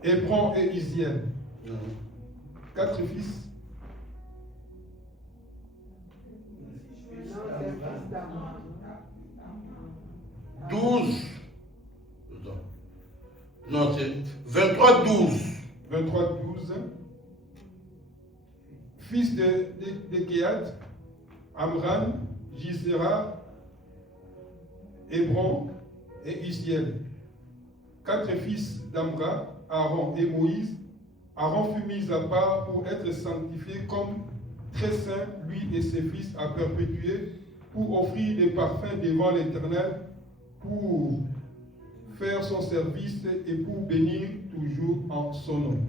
Hébron et Isiel. 4 fils. Non, c'est 23, 12. 23, 12. Fils de Kéat, Amram, Gisera, Hébron et Isiel. 4 fils d'Amra, Aaron et Moïse. Aaron fut mis à part pour être sanctifié comme très saint, lui et ses fils à perpétuer, pour offrir des parfums devant l'Éternel, pour faire son service et pour bénir toujours en son nom.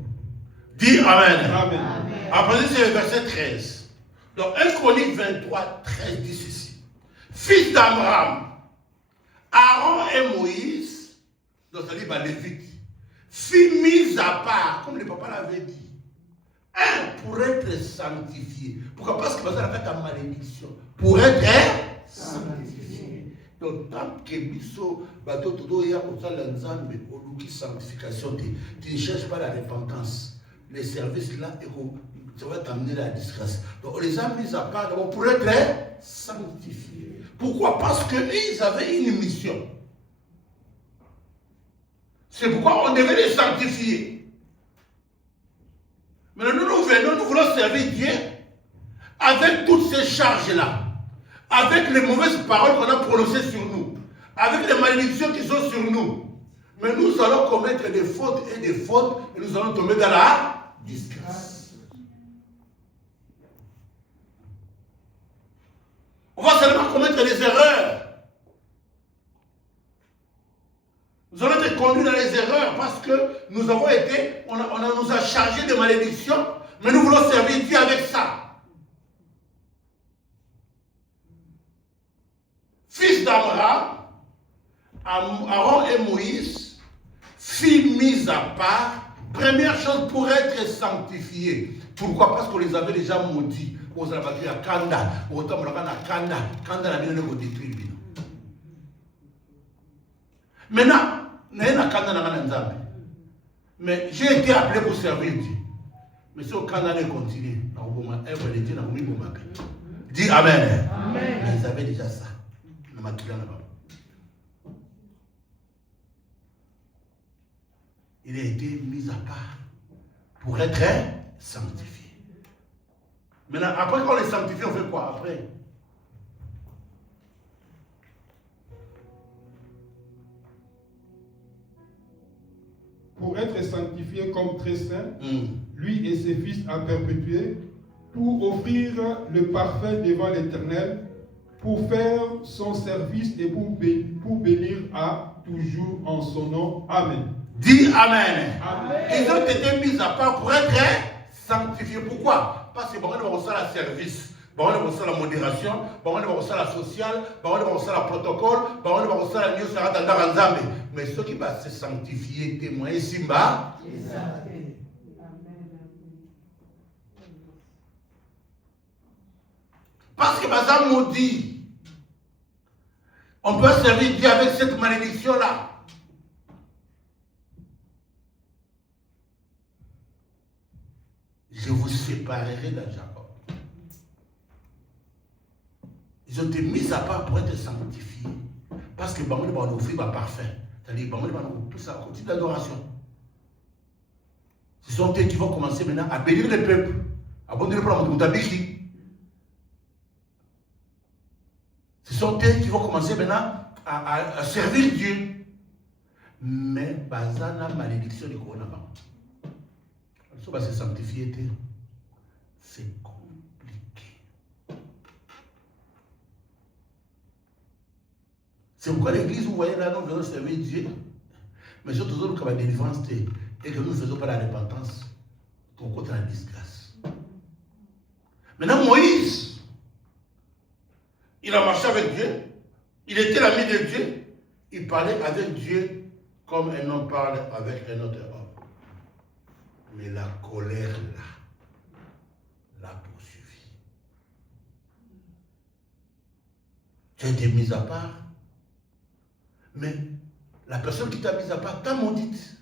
Dis Amen. Amen. Après, c'est le verset 13. Donc, 1 Chronique 23, 13 dit ceci. Fils d'Amram, Aaron et Moïse, donc ça dit Lévite, fut mis à part, comme le papa l'avait dit, pour être sanctifié. Pourquoi? Parce que ça a fait ta malédiction. Pour être sanctifié. Donc, tant que Bisso, bateau, tout y a comme ça, l'ensemble, au sanctification, tu ne cherches pas la repentance. Les services là, ça va t'amener à la disgrâce. Donc, on les a mis à part pour être sanctifiés. Pourquoi? Parce qu'ils avaient une mission. C'est pourquoi on devait les sanctifier. Maintenant, nous voulons servir Dieu avec toutes ces charges-là, avec les mauvaises paroles qu'on a prononcées sur nous, avec les malédictions qui sont sur nous. Mais nous allons commettre des fautes et nous allons tomber dans la disgrâce. On va seulement commettre des erreurs. Nous allons être conduits dans les erreurs parce que nous avons été, on nous a chargé de malédictions, mais nous voulons servir Dieu avec ça. Fils d'Amram, Aaron et Moïse, furent mis à part, première chose pour être sanctifiés. Pourquoi? Parce qu'on les avait déjà maudits. aux abattus à Kanda, autant de Kanda, Kanda la ville de détruire. Maintenant, mais j'ai été appelé pour servir Dieu. Mais si au Canada continue, dis Amen. Amen. Mais ils avaient déjà ça. Il a été mis à part pour être sanctifié. Maintenant, après qu'on les sanctifie, on fait quoi après? Pour être sanctifié comme très saint, lui et ses fils à perpétuer, pour offrir le parfait devant l'Éternel, pour faire son service et pour bénir à toujours en son nom. Amen. Dis Amen. Amen. Ils ont été mis à part pour être sanctifiés. Pourquoi? Parce que bon, on va la service. Bon, on va la modération, bon, on va la sociale, bon, on va la protocole, bon, on va la news, ça va dans mais ceux qui vont se sanctifier, témoigner, Simba. Parce que Bazam maudit, on peut servir Dieu avec cette malédiction-là. Je vous séparerai de Jacob. Ils ont été mis à part pour être sanctifiés. Parce que Bamoni va nous offrir parfait. C'est-à-dire Bamoni va nous pousser à continuer d'adoration. Ce sont eux qui vont commencer maintenant à bénir le peuple. À bénir pour la Moutabichi. Ce sont eux qui vont commencer maintenant à servir Dieu. Mais Bazana malédiction du coronavirus. Ça va se sanctifier. C'est compliqué. C'est pourquoi l'église, vous voyez là, nous venons servir Dieu. Mais surtout, nous avons la délivrance et que nous ne faisons pas la repentance. Pour contre la disgrâce. Maintenant, Moïse, il a marché avec Dieu. Il était l'ami de Dieu. Il parlait avec Dieu comme un homme parle avec un autre homme. Mais la colère là, l'a poursuivi. Tu as été mis à part. Mais la personne qui t'a mis à part t'a maudite.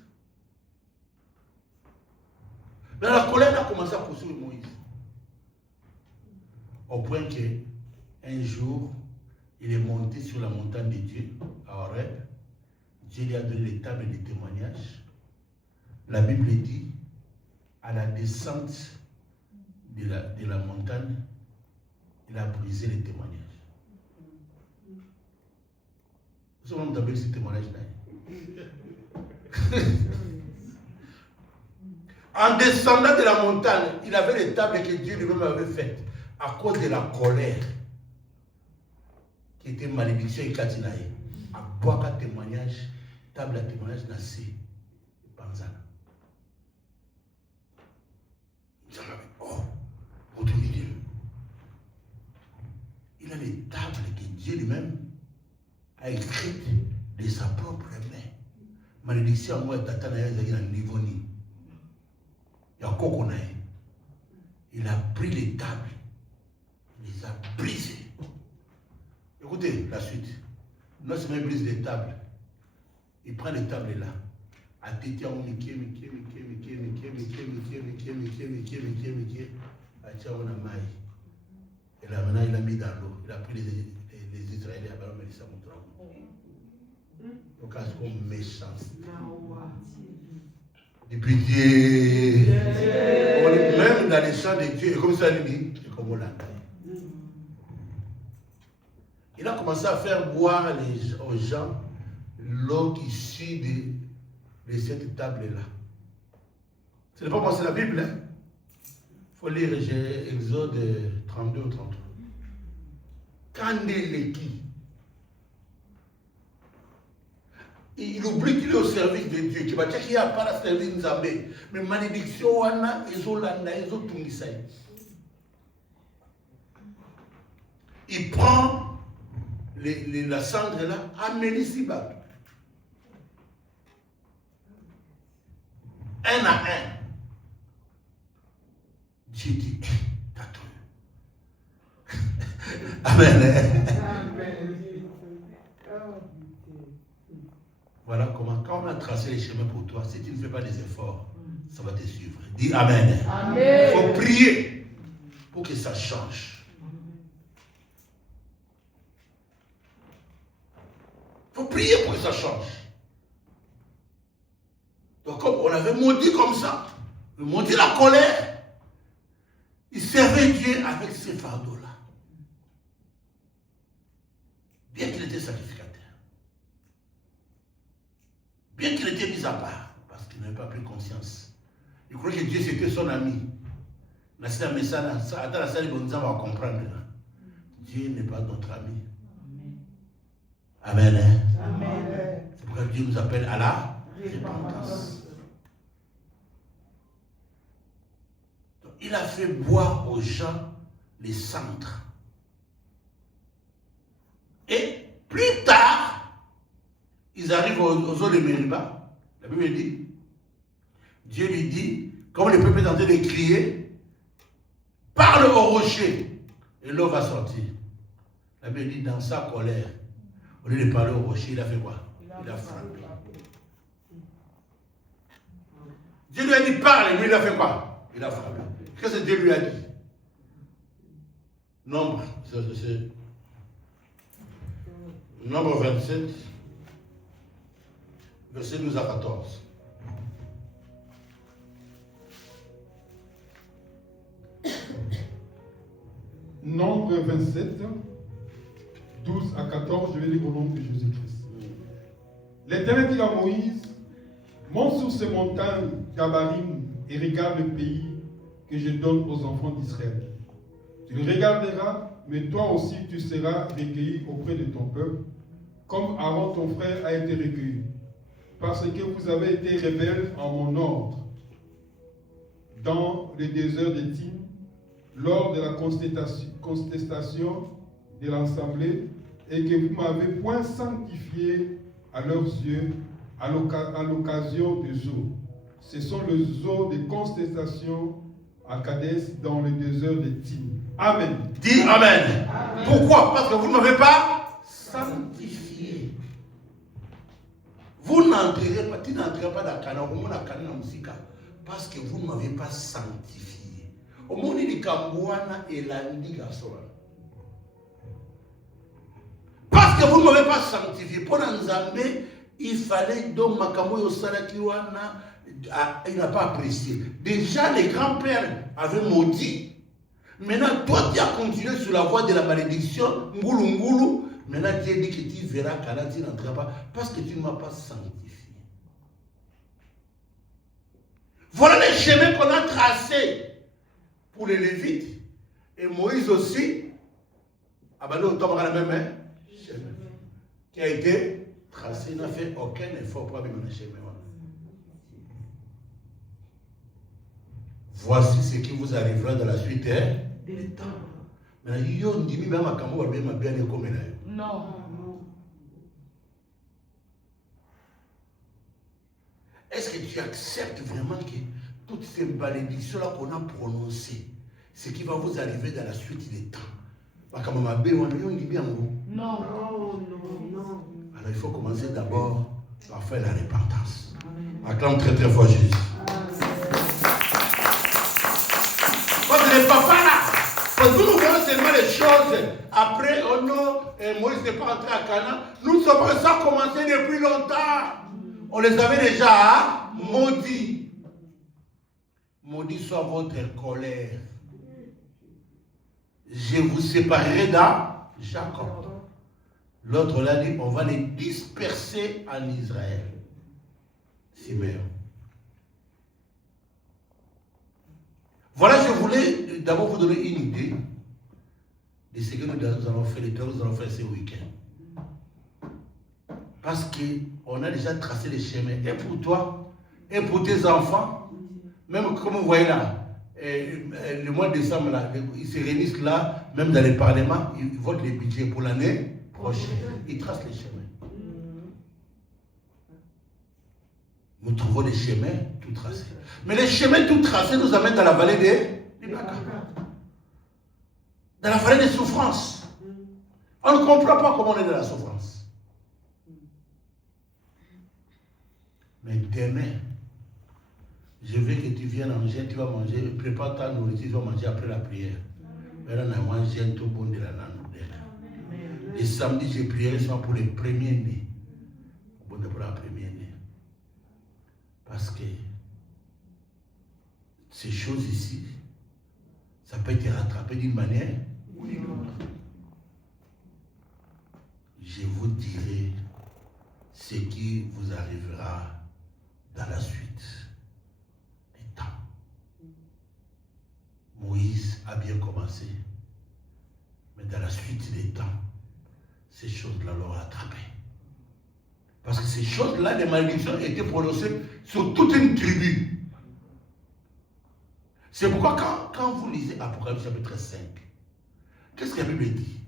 Mais la colère a commencé à poursuivre Moïse. Au point qu'un jour, il est monté sur la montagne de Dieu, à Horeb. Dieu lui a donné les tables de témoignage. La Bible dit, à la descente de la montagne, il a brisé les témoignages. Vous savez, on appelle ces témoignages-là. En descendant de la montagne, il avait les tables que Dieu lui-même avait faites à cause de la colère qui était malédiction et katinaï. À boire un témoignage, table à témoignage nassé. Panzana. Oh, votre Dieu. Il a les tables que Dieu lui-même a écrites de sa propre main. Malédiction à moi, Tatana Yazagi, un niveau ni. Il a pris les tables, il les a brisées. Écoutez la suite. Non seulement il brise les tables, il prend les tables là. A tété en Miké. Et là maintenant il a mis dans l'eau. Il a pris les Israéliens à Ballon Mélissa Montrao. Donc à ce qu'on méchance. Du pitié. Même dans les champs de Dieu, comme ça il dit, comme on l'entend. Il a commencé à faire boire aux gens l'eau issue de cette table-là. Ce n'est pas moi, c'est la Bible. Il faut lire Exode 32 ou 33. Kandeleki. Il oublie qu'il est au service de Dieu. Qui va dire qu'il n'y a pas la service de Nzambé. Mais malédiction, wana, ezolanda, ezotungisaï. Il prend la cendre là, amène Siba. Un à un. Dieu dit, Amen. Voilà comment, quand on a tracé les chemins pour toi, si tu ne fais pas des efforts, ça va te suivre. Dis Amen. Il faut prier pour que ça change. Il faut prier pour que ça change. Donc comme on avait maudit comme ça, on maudit la colère, il servait Dieu avec ces fardeaux-là. Bien qu'il était sacrificateur. Bien qu'il était mis à part, parce qu'il n'avait pas pris conscience. Il croyait que Dieu c'était son ami. Mais c'est un message, attends la salle, on va comprendre. Dieu n'est pas notre ami. Amen. Amen. C'est pourquoi Dieu nous appelle à la repentance. Donc, il a fait boire aux gens les centres. Et plus tard, ils arrivent aux eaux de Mériba. La Bible dit, Dieu lui dit, comme le peuple est en train de crier, parle au rocher et l'eau va sortir. La Bible dit, dans sa colère, au lieu de parler au rocher, il a fait quoi? Il a frappé. Dieu lui a dit, parle, et lui il a fait quoi? Il a frappé. Qu'est-ce que Dieu lui a dit? Nombre 27, verset 12 à 14. Nombre 27, 12 à 14, je vais lire au nom de Jésus-Christ. L'Éternel dit à Moïse, monte sur ces montagnes d'Abarim et regarde le pays que je donne aux enfants d'Israël. Tu le regarderas, mais toi aussi tu seras recueilli auprès de ton peuple, comme Aaron ton frère a été recueilli, parce que vous avez été rebelles en mon ordre. Dans le désert de Tim, lors de la contestation de l'Assemblée, et que vous m'avez point sanctifié à leurs yeux à l'occasion des eaux. Ce sont les eaux de contestation à Kadès dans le désert de Tim. Amen. Dis Amen. Amen. Pourquoi? Parce que vous ne m'avez pas sanctifié. Vous n'entrerez pas, tu n'entrerez pas dans Canaan, au monde à Canaan Musika, parce que vous ne m'avez pas sanctifié. Au monde de Kambouana et Landi Gassola. Parce que vous ne m'avez pas sanctifié. Pour Nzambe, il fallait donc Makambo Yosala Kiwana, il n'a pas apprécié. Déjà, les grands-pères avaient maudit. Maintenant, toi, tu as continué sur la voie de la malédiction, Ngoulou Ngoulou. Maintenant, Dieu dit que tu verras qu'Allah, tu n'entreras pas, parce que tu ne m'as pas sanctifié. Voilà les chemins qu'on a tracés pour les Lévites. Et Moïse aussi, Abandon au temps, la même chemin qui a été tracé. Il n'a fait aucun effort pour abîmer le chemin. Voici ce qui vous arrivera dans la suite des temps. Mais non. Est-ce que tu acceptes vraiment que toutes ces malédictions-là qu'on a prononcées, ce qui va vous arriver dans la suite des temps? Non. Alors il faut commencer d'abord par faire la repentance. Acclame très très fort Jésus. Parce que les papas là, parce que nous voyons seulement les choses. Après, oh non, Moïse n'est pas entré à Canaan. Nous sommes ça commencé depuis longtemps. On les avait déjà maudits. Maudit soit votre colère. Je vous séparerai dans Jacob. L'autre l'a dit, on va les disperser en Israël. Siméon. Voilà, je voulais d'abord vous donner une idée de ce que nous allons faire, les temps nous allons faire ce week-end. Parce qu'on a déjà tracé les chemins, et pour toi, et pour tes enfants, même comme vous voyez là, le mois de décembre, là, ils se réunissent là, même dans les parlements, ils votent les budgets pour l'année prochaine. Ils tracent les chemins. Nous trouvons des chemins tout tracés. Mais les chemins tout tracés nous amènent dans la vallée des Baka. Dans la vallée des souffrances. On ne comprend pas comment on est dans la souffrance. Mais demain, je veux que tu viennes en jeûne, tu vas manger, prépare ta nourriture, tu vas manger après la prière. Maintenant, on mange tout bon de la nana. Et samedi, j'ai prié seulement pour les premiers-nés. Pour la première-née. Parce que ces choses ici, ça peut être rattrapé d'une manière ou d'une autre. Je vous dirai ce qui vous arrivera dans la suite des temps. Moïse a bien commencé, mais dans la suite des temps, ces choses-là l'ont rattrapé. Parce que ces choses-là, les malédictions étaient prononcées sur toute une tribu. C'est pourquoi quand vous lisez Apocalypse chapitre 5, qu'est-ce que la Bible dit?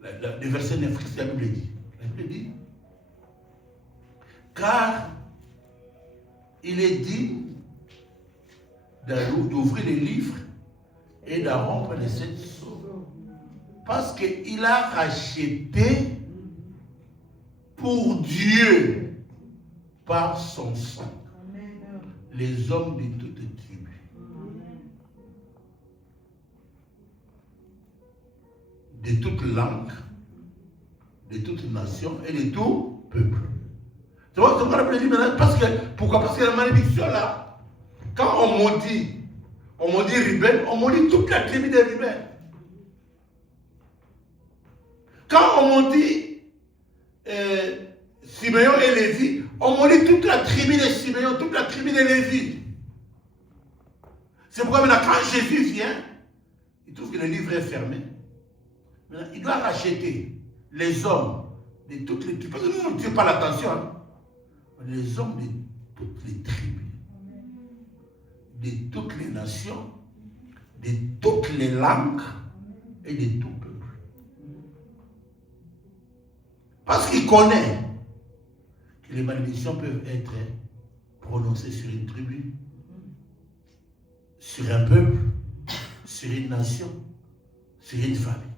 Le verset 9, qu'est-ce que la Bible dit? La Bible dit, car il est dit d'ouvrir les livres et d'en rompre les 7 sceaux. Parce qu'il a racheté pour Dieu par son sang les hommes de toutes les tribus. De toute langue, de toute nation et de tout peuple. Tu vois, c'est pourquoi la Bible dit maintenant, pourquoi? Parce que la malédiction là, quand on maudit Ruben, on maudit toute la tribu de Ruben. Quand on maudit Siméon et Lévi, on maudit toute la tribu de Siméon, toute la tribu de Lévi. C'est pourquoi maintenant, quand Jésus vient, il trouve que le livre est fermé. Maintenant, il doit racheter les hommes de toutes les tribus. Parce que nous, on ne tire pas l'attention. Hein. Les hommes de toutes les tribus, de toutes les nations, de toutes les langues et de tout peuple. Parce qu'il connaît que les malédictions peuvent être prononcées sur une tribu, sur un peuple, sur une nation, sur une famille.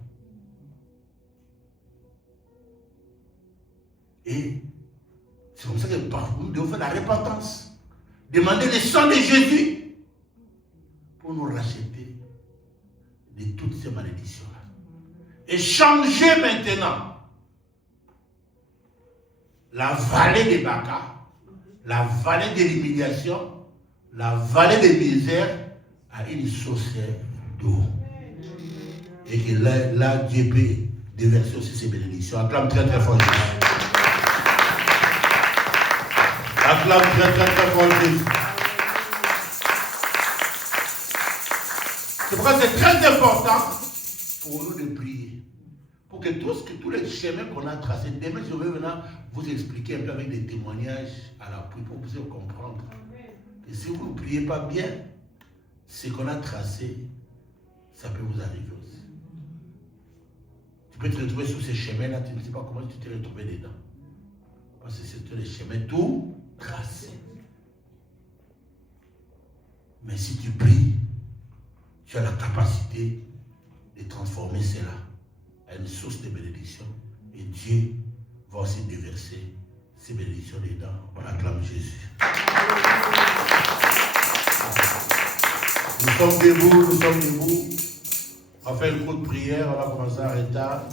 Et c'est comme ça que parfois nous devons faire la repentance. Demander le sang de Jésus pour nous racheter de toutes ces malédictions-là. Et changer maintenant la vallée des Baka, la vallée de l'humiliation, la vallée des misères à une source d'eau. Et que là, Dieu peut déverser aussi ses bénédictions. Acclame très très fort Jésus. Acclame très très très fort Jésus. C'est pourquoi c'est très important pour nous de prier. Pour que tous les chemins qu'on a tracés, demain je vais maintenant vous expliquer un peu avec des témoignages à l'appui pour que vous puissiez comprendre. Et si vous ne priez pas bien, ce qu'on a tracé, ça peut vous arriver aussi. Tu peux te retrouver sur ces chemins-là, tu ne sais pas comment tu t'es retrouvé dedans. Parce que c'est des chemins tout tracés. Mais si tu pries, tu as la capacité de transformer cela à une source de bénédiction. Et Dieu va aussi déverser ces bénédictions dedans. On acclame Jésus. Nous sommes debout. On va faire une courte prière, on va commencer à retard.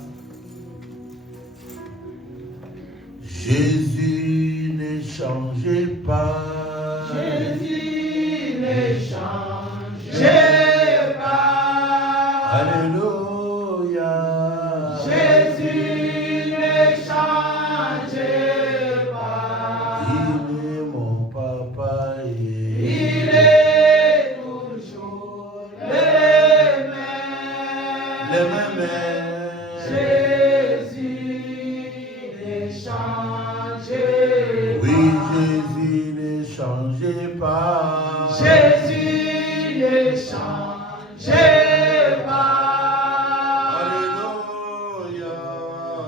Jésus ne changeait pas. Jésus ne changeait pas. Alléluia. Jésus ne changeait pas. Il est mon papa et il est toujours le même. Jésus ne changeait oui, pas. Jésus ne changeait pas. Jésus ne changeait pas. Alléluia.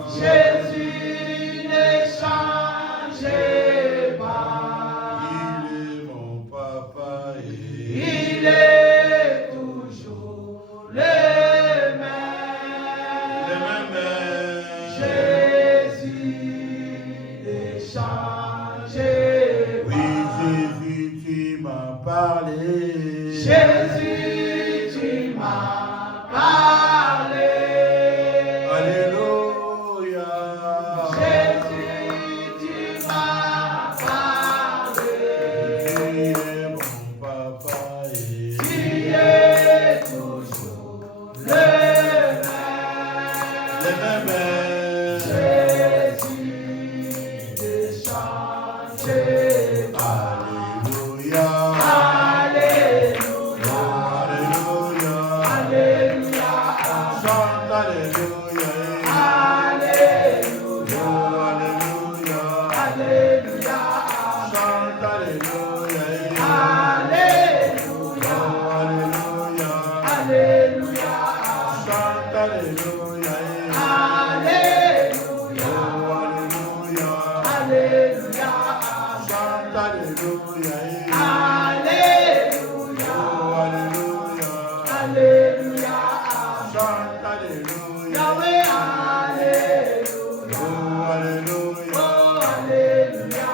Jésus ne changeait pas. Il est mon papa et il est toujours le même. tu m'as parlé. Jésus, tu m'as parlé. Alléluia. Jésus, tu m'as parlé. Tu es mon papa et Tu es toujours le même. le même. Jésus déchanté. Alléluia. Alléluia. Alléluia. Alléluia. Chante Alléluia. Alléluia. Alléluia. Alléluia. Chante Alléluia. Alléluia. Alléluia. Alléluia. Chante Alléluia. Alléluia. Alléluia. Alléluia. Chante Alléluia. Alléluia. Alléluia. Alléluia. Chante Alléluia. Yahweh, Alléluia. Alléluia. Oh, Alléluia.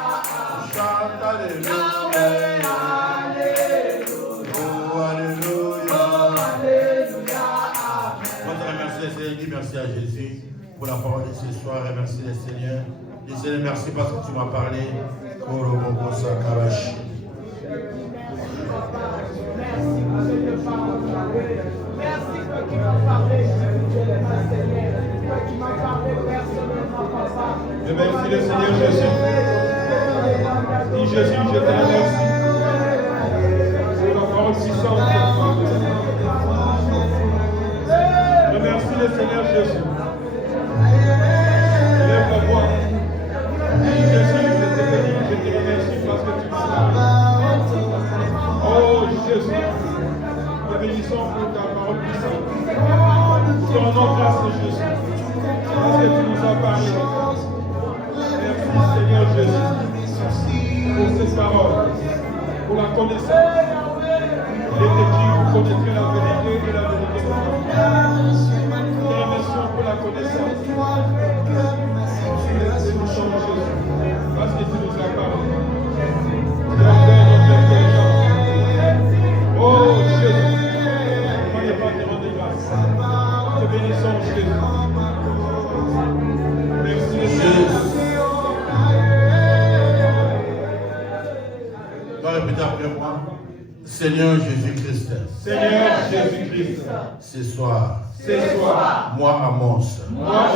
Chante Alléluia. Yahweh, Alléluia. Alléluia. Oh, Alléluia. On te remercie, Seigneur. Dis merci à Jésus pour la parole de ce soir. Remercie le Seigneur. Dis Seigneur, merci parce que tu m'as parlé. Korobo Sakarash. Merci pour cette parole. Merci pour qui m'a parlé individuellement, Seigneur. Pour qui m'a parlé personnellement, Papa. Je remercie le Seigneur Jésus. Dis Jésus, je te remercie pour la parole puissante. Remercie le Seigneur Jésus. Lève la voix. Dis Jésus, je te bénis, je te remercie parce que tu m'as parlé. Oh Jésus, te bénissons pour ta parole puissante. Te rendons grâce Jésus, parce que tu nous as parlé. Merci Seigneur Jésus pour ces paroles, pour la connaissance. Il était dit, vous connaîtrez la vérité et la vérité vous rendra. Te remercions pour la connaissance. Et nous sommes Jésus, parce que tu nous as parlé. Tu as fait notre intelligence. Oh Jésus, on n'est pas te rendre grâce. Te bénissons Jésus. Merci Jésus. Tu vas répéter après moi. Seigneur Jésus-Christ. Seigneur Jésus-Christ, Ce soir, ce soir, moi, Amos, moi,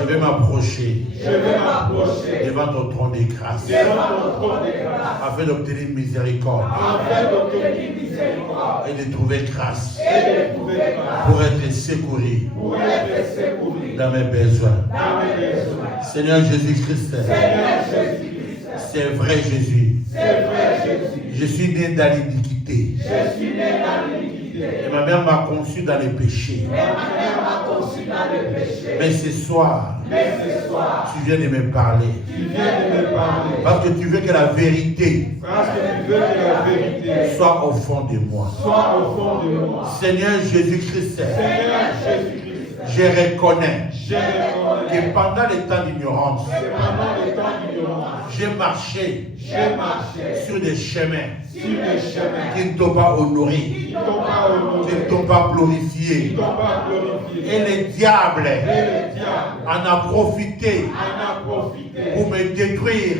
je vais m'approcher je vais m'approcher devant ton trône de grâce devant ton trône de grâce afin d'obtenir miséricorde afin d'obtenir miséricorde et de trouver grâce et de trouver grâce pour être secouru pour être secouru dans mes besoins. dans mes besoins. Seigneur Jésus-Christ, Seigneur Jésus-Christ, c'est vrai Jésus, c'est vrai Jésus, je suis né dans l'iniquité je suis né dans l'iniquité et ma mère m'a conçu dans les péchés. et ma mère m'a conçu dans le péché. Mais ce soir, tu viens de me parler Tu viens de me parler parce que tu veux que la vérité parce que tu veux que la vérité soit au fond de moi. soit au fond de moi. Seigneur Jésus-Christ, Seigneur Jésus-Christ, je reconnais je reconnais que pendant les temps d'ignorance, que pendant les temps d'ignorance, j'ai marché j'ai marché sur des chemins sur des chemins qui ne t'ont pas honoré, qui ne t'ont pas qui ne honoré, t'ont pas qui glorifié. ne t'ont pas glorifié. Et le diable Et le diable en a profité en a profité pour me détruire,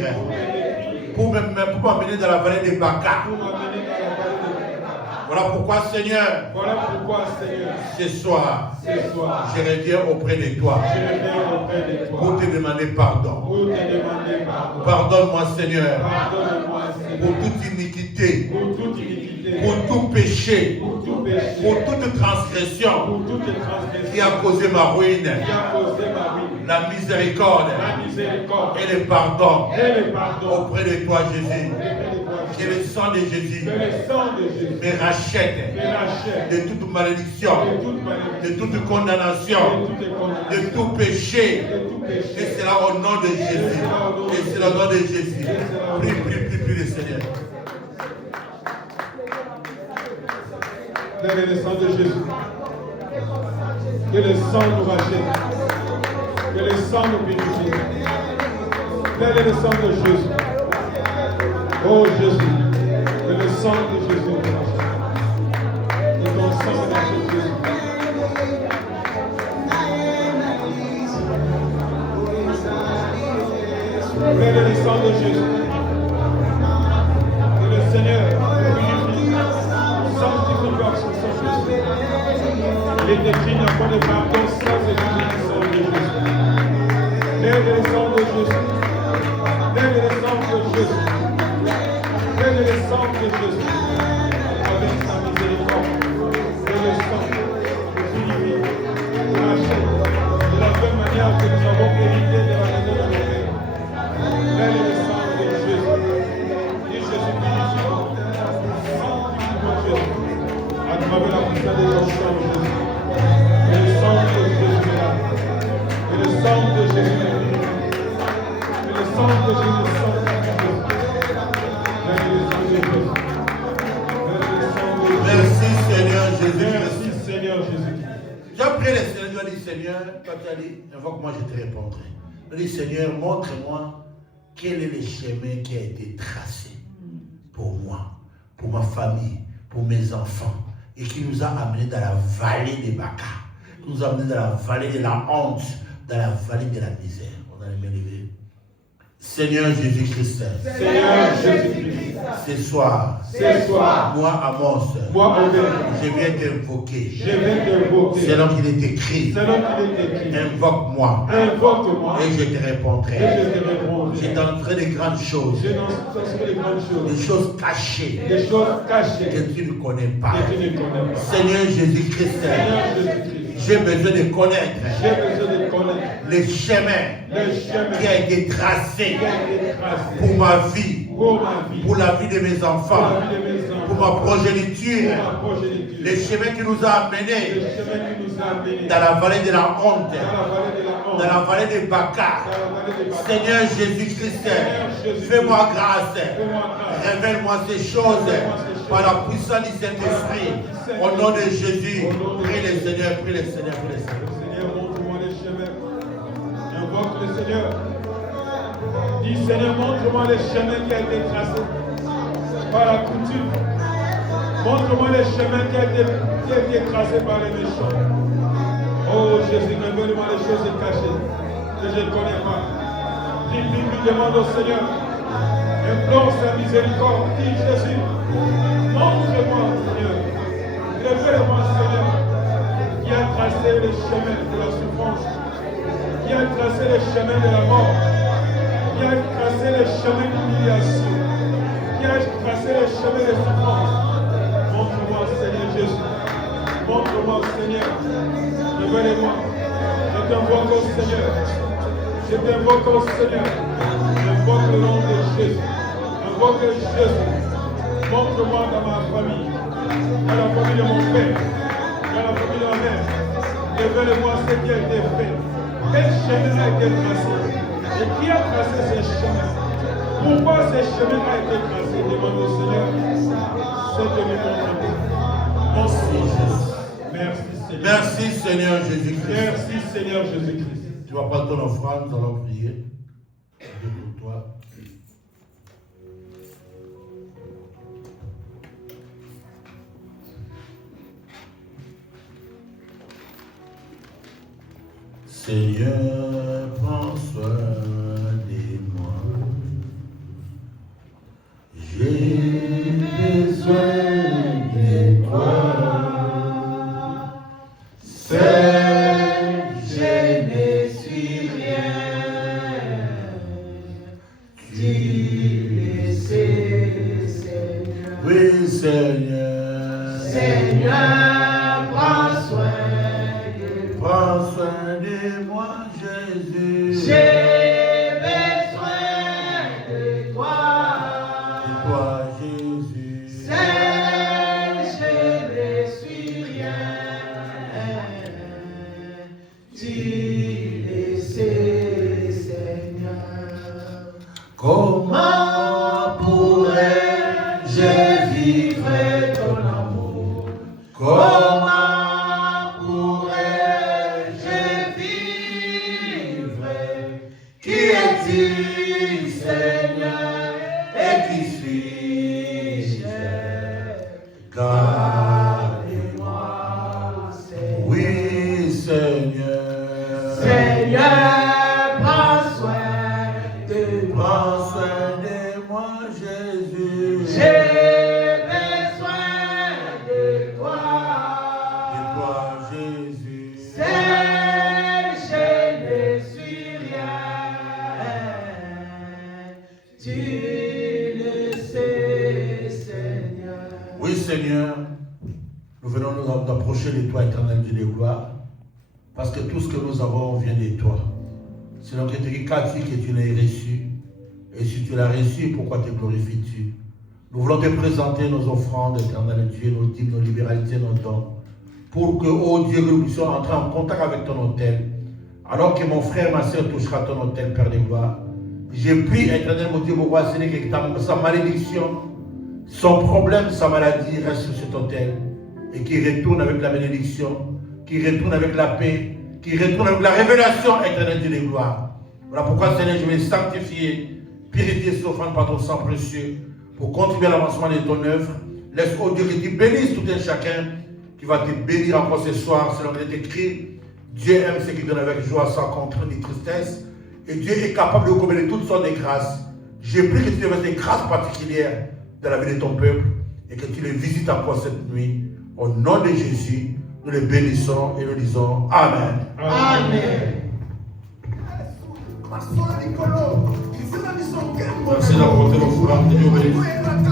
pour me détruire, pour m'amener dans la vallée de Baka. pour m'amener dans la vallée de Voilà pourquoi, Seigneur, Voilà pourquoi, Seigneur, ce soir, ce soir, je reviens auprès de toi je reviens auprès de pour toi te demander pardon. pour te demander pardon. Pardonne-moi, Seigneur, Pardonne-moi, pour Seigneur, toute iniquité, pour toute iniquité, pour tout péché, pour tout péché, pour toute transgression pour toute qui transgression a causé ma ruine, qui a causé ma ruine, la miséricorde la miséricorde et le pardon et le pardon auprès de toi, Jésus. auprès de toi. Que le sang de Jésus Que le sang de Jésus me rachète me rachète de toute malédiction, de toute malédiction, de toute condamnation, de toute de condamnation, tout péché. de tout Et péché. c'est là au nom de Jésus. Et c'est au nom de Jésus. Prie, prie, prie, prie le Seigneur. Lève le sang de Jésus. Que le sang nous rachète. Que le sang nous purifie. Lève le sang de Jésus. Oh Jésus. le sang de Jésus, avec sa miséricorde, et le sang purifie, rachète, de la même manière que nous avons hérité de la maison de nos pères. Tel est le sang de Jésus. Et Jésus purifie. À travers la puissance de l'onction de Jésus. Et le sang de Jésus est là. Et le sang de Jésus est là. Et le sang de Jésus est là. Merci Seigneur Jésus. Merci Seigneur Jésus. J'ai prié le Seigneur, je dis Seigneur, quand tu as dit, invoque-moi, je te répondrai. Je dis Seigneur, montre-moi quel est le chemin qui a été tracé pour moi, pour ma famille, pour mes enfants, et qui nous a amenés dans la vallée des Baka, qui nous a amenés dans la vallée de la honte, dans la vallée de la misère. On a les mains levées. Seigneur Jésus-Christ, Seigneur Jésus-Christ, ce soir, moi Amos, je viens t'invoquer. Selon qu'il est écrit, invoque-moi, et je te répondrai. Je t'entrerai des grandes choses, des choses cachées, que tu ne connais pas. Seigneur Jésus-Christ, j'ai besoin de connaître le chemin qui a été tracé pour ma vie, pour la vie de mes enfants, pour ma progéniture, le chemin qui nous a amenés dans la vallée de la honte, dans la vallée des Baka. Seigneur Jésus-Christ, fais-moi grâce, révèle-moi ces choses par la puissance du Saint-Esprit. Au nom de Jésus, prie le Seigneur, prie le Seigneur, prie le Seigneur. Seigneur, montre-moi les chemins. Invoque le Seigneur. Dis Seigneur, montre-moi les chemins qui ont été tracés par la coutume. Montre-moi les chemins qui ont été tracés par les méchants. Oh Jésus, révèle-moi les choses cachées que je ne connais pas. Prie, demande au Seigneur. Implore sa miséricorde. Dis Jésus, montre-moi Seigneur. Révèle-moi Seigneur qui a tracé le chemin de la souffrance, qui a tracé le chemin de la mort, qui a tracé le chemin d'humiliation, qui a tracé le chemin de souffrance. Montre-moi Seigneur Jésus. Montre-moi Seigneur. Révèle-moi. Je t'invoque au Seigneur. Je t'invoque au Seigneur. Invoque le nom de Jésus. Invoque Jésus. Montre-moi dans ma famille, dans la famille de mon père, dans la famille de ma mère. Révèle-moi ce qui a été fait. Quel chemin a été tracé? Et qui a tracé ce chemin? Pourquoi ce chemin a été tracé? Demande au Seigneur. C'est de me montrer. Merci Jésus. Merci Seigneur. Merci Seigneur Jésus-Christ. Merci Seigneur Jésus-Christ. Tu vas prendre ton offrande, nous allons prier. Dieu pour toi. Seigneur, prends soin de moi. J'ai besoin de toi. Seul, je ne suis rien. Tu le sais, Seigneur. Oui, Seigneur. Seigneur, prends soin de moi. Prends soin de moi, Jésus. J'ai besoin de toi. De toi, Jésus. Seul, je ne suis rien. Tu le sais, Seigneur. Comment pourrais-je vivre ton amour? Comment pourrais-je vivre? Qui es-tu, Seigneur? Et qui suis-je? Garde-moi, Seigneur. Oui, Seigneur. Seigneur, prends soin de moi. Prends soin de moi, Jésus. J'ai besoin de toi. Oui, Seigneur, nous venons nous approcher de toi, éternel Dieu de gloire, parce que tout ce que nous avons vient de toi. C'est notre qu'as-tu que tu l'as reçu. Et si tu l'as reçu, pourquoi te glorifies-tu? Nous voulons te présenter nos offrandes, éternel Dieu, nos dîmes, nos libéralités, nos dons, pour que, oh Dieu, que nous puissions entrer en contact avec ton autel. Alors que mon frère, ma soeur touchera ton autel, Père de gloire. J'ai pris, éternel mon Dieu, mon roi, Seigneur, que sa malédiction, son problème, sa maladie reste sur cet autel. Et qu'il retourne avec la bénédiction, qu'il retourne avec la paix, qu'il retourne avec la révélation, éternel Dieu de gloire. Voilà pourquoi, Seigneur, je vais sanctifier, purifier cette offrande par ton sang précieux, pour contribuer à l'avancement de ton œuvre. Laisse, oh Dieu, que tu bénisses tout un chacun qui va te bénir encore ce soir, selon qu'il est écrit. Dieu aime ceux qui donnent avec joie sans contrainte ni tristesse. Et Dieu est capable de combler toutes sortes de grâces. Je prie que tu te fasses des grâces particulières dans la vie de ton peuple et que tu les visites encore cette nuit. Au nom de Jésus, nous les bénissons et nous disons Amen. Amen. Merci d'avoir porté l'offrande. Dieu bénisse.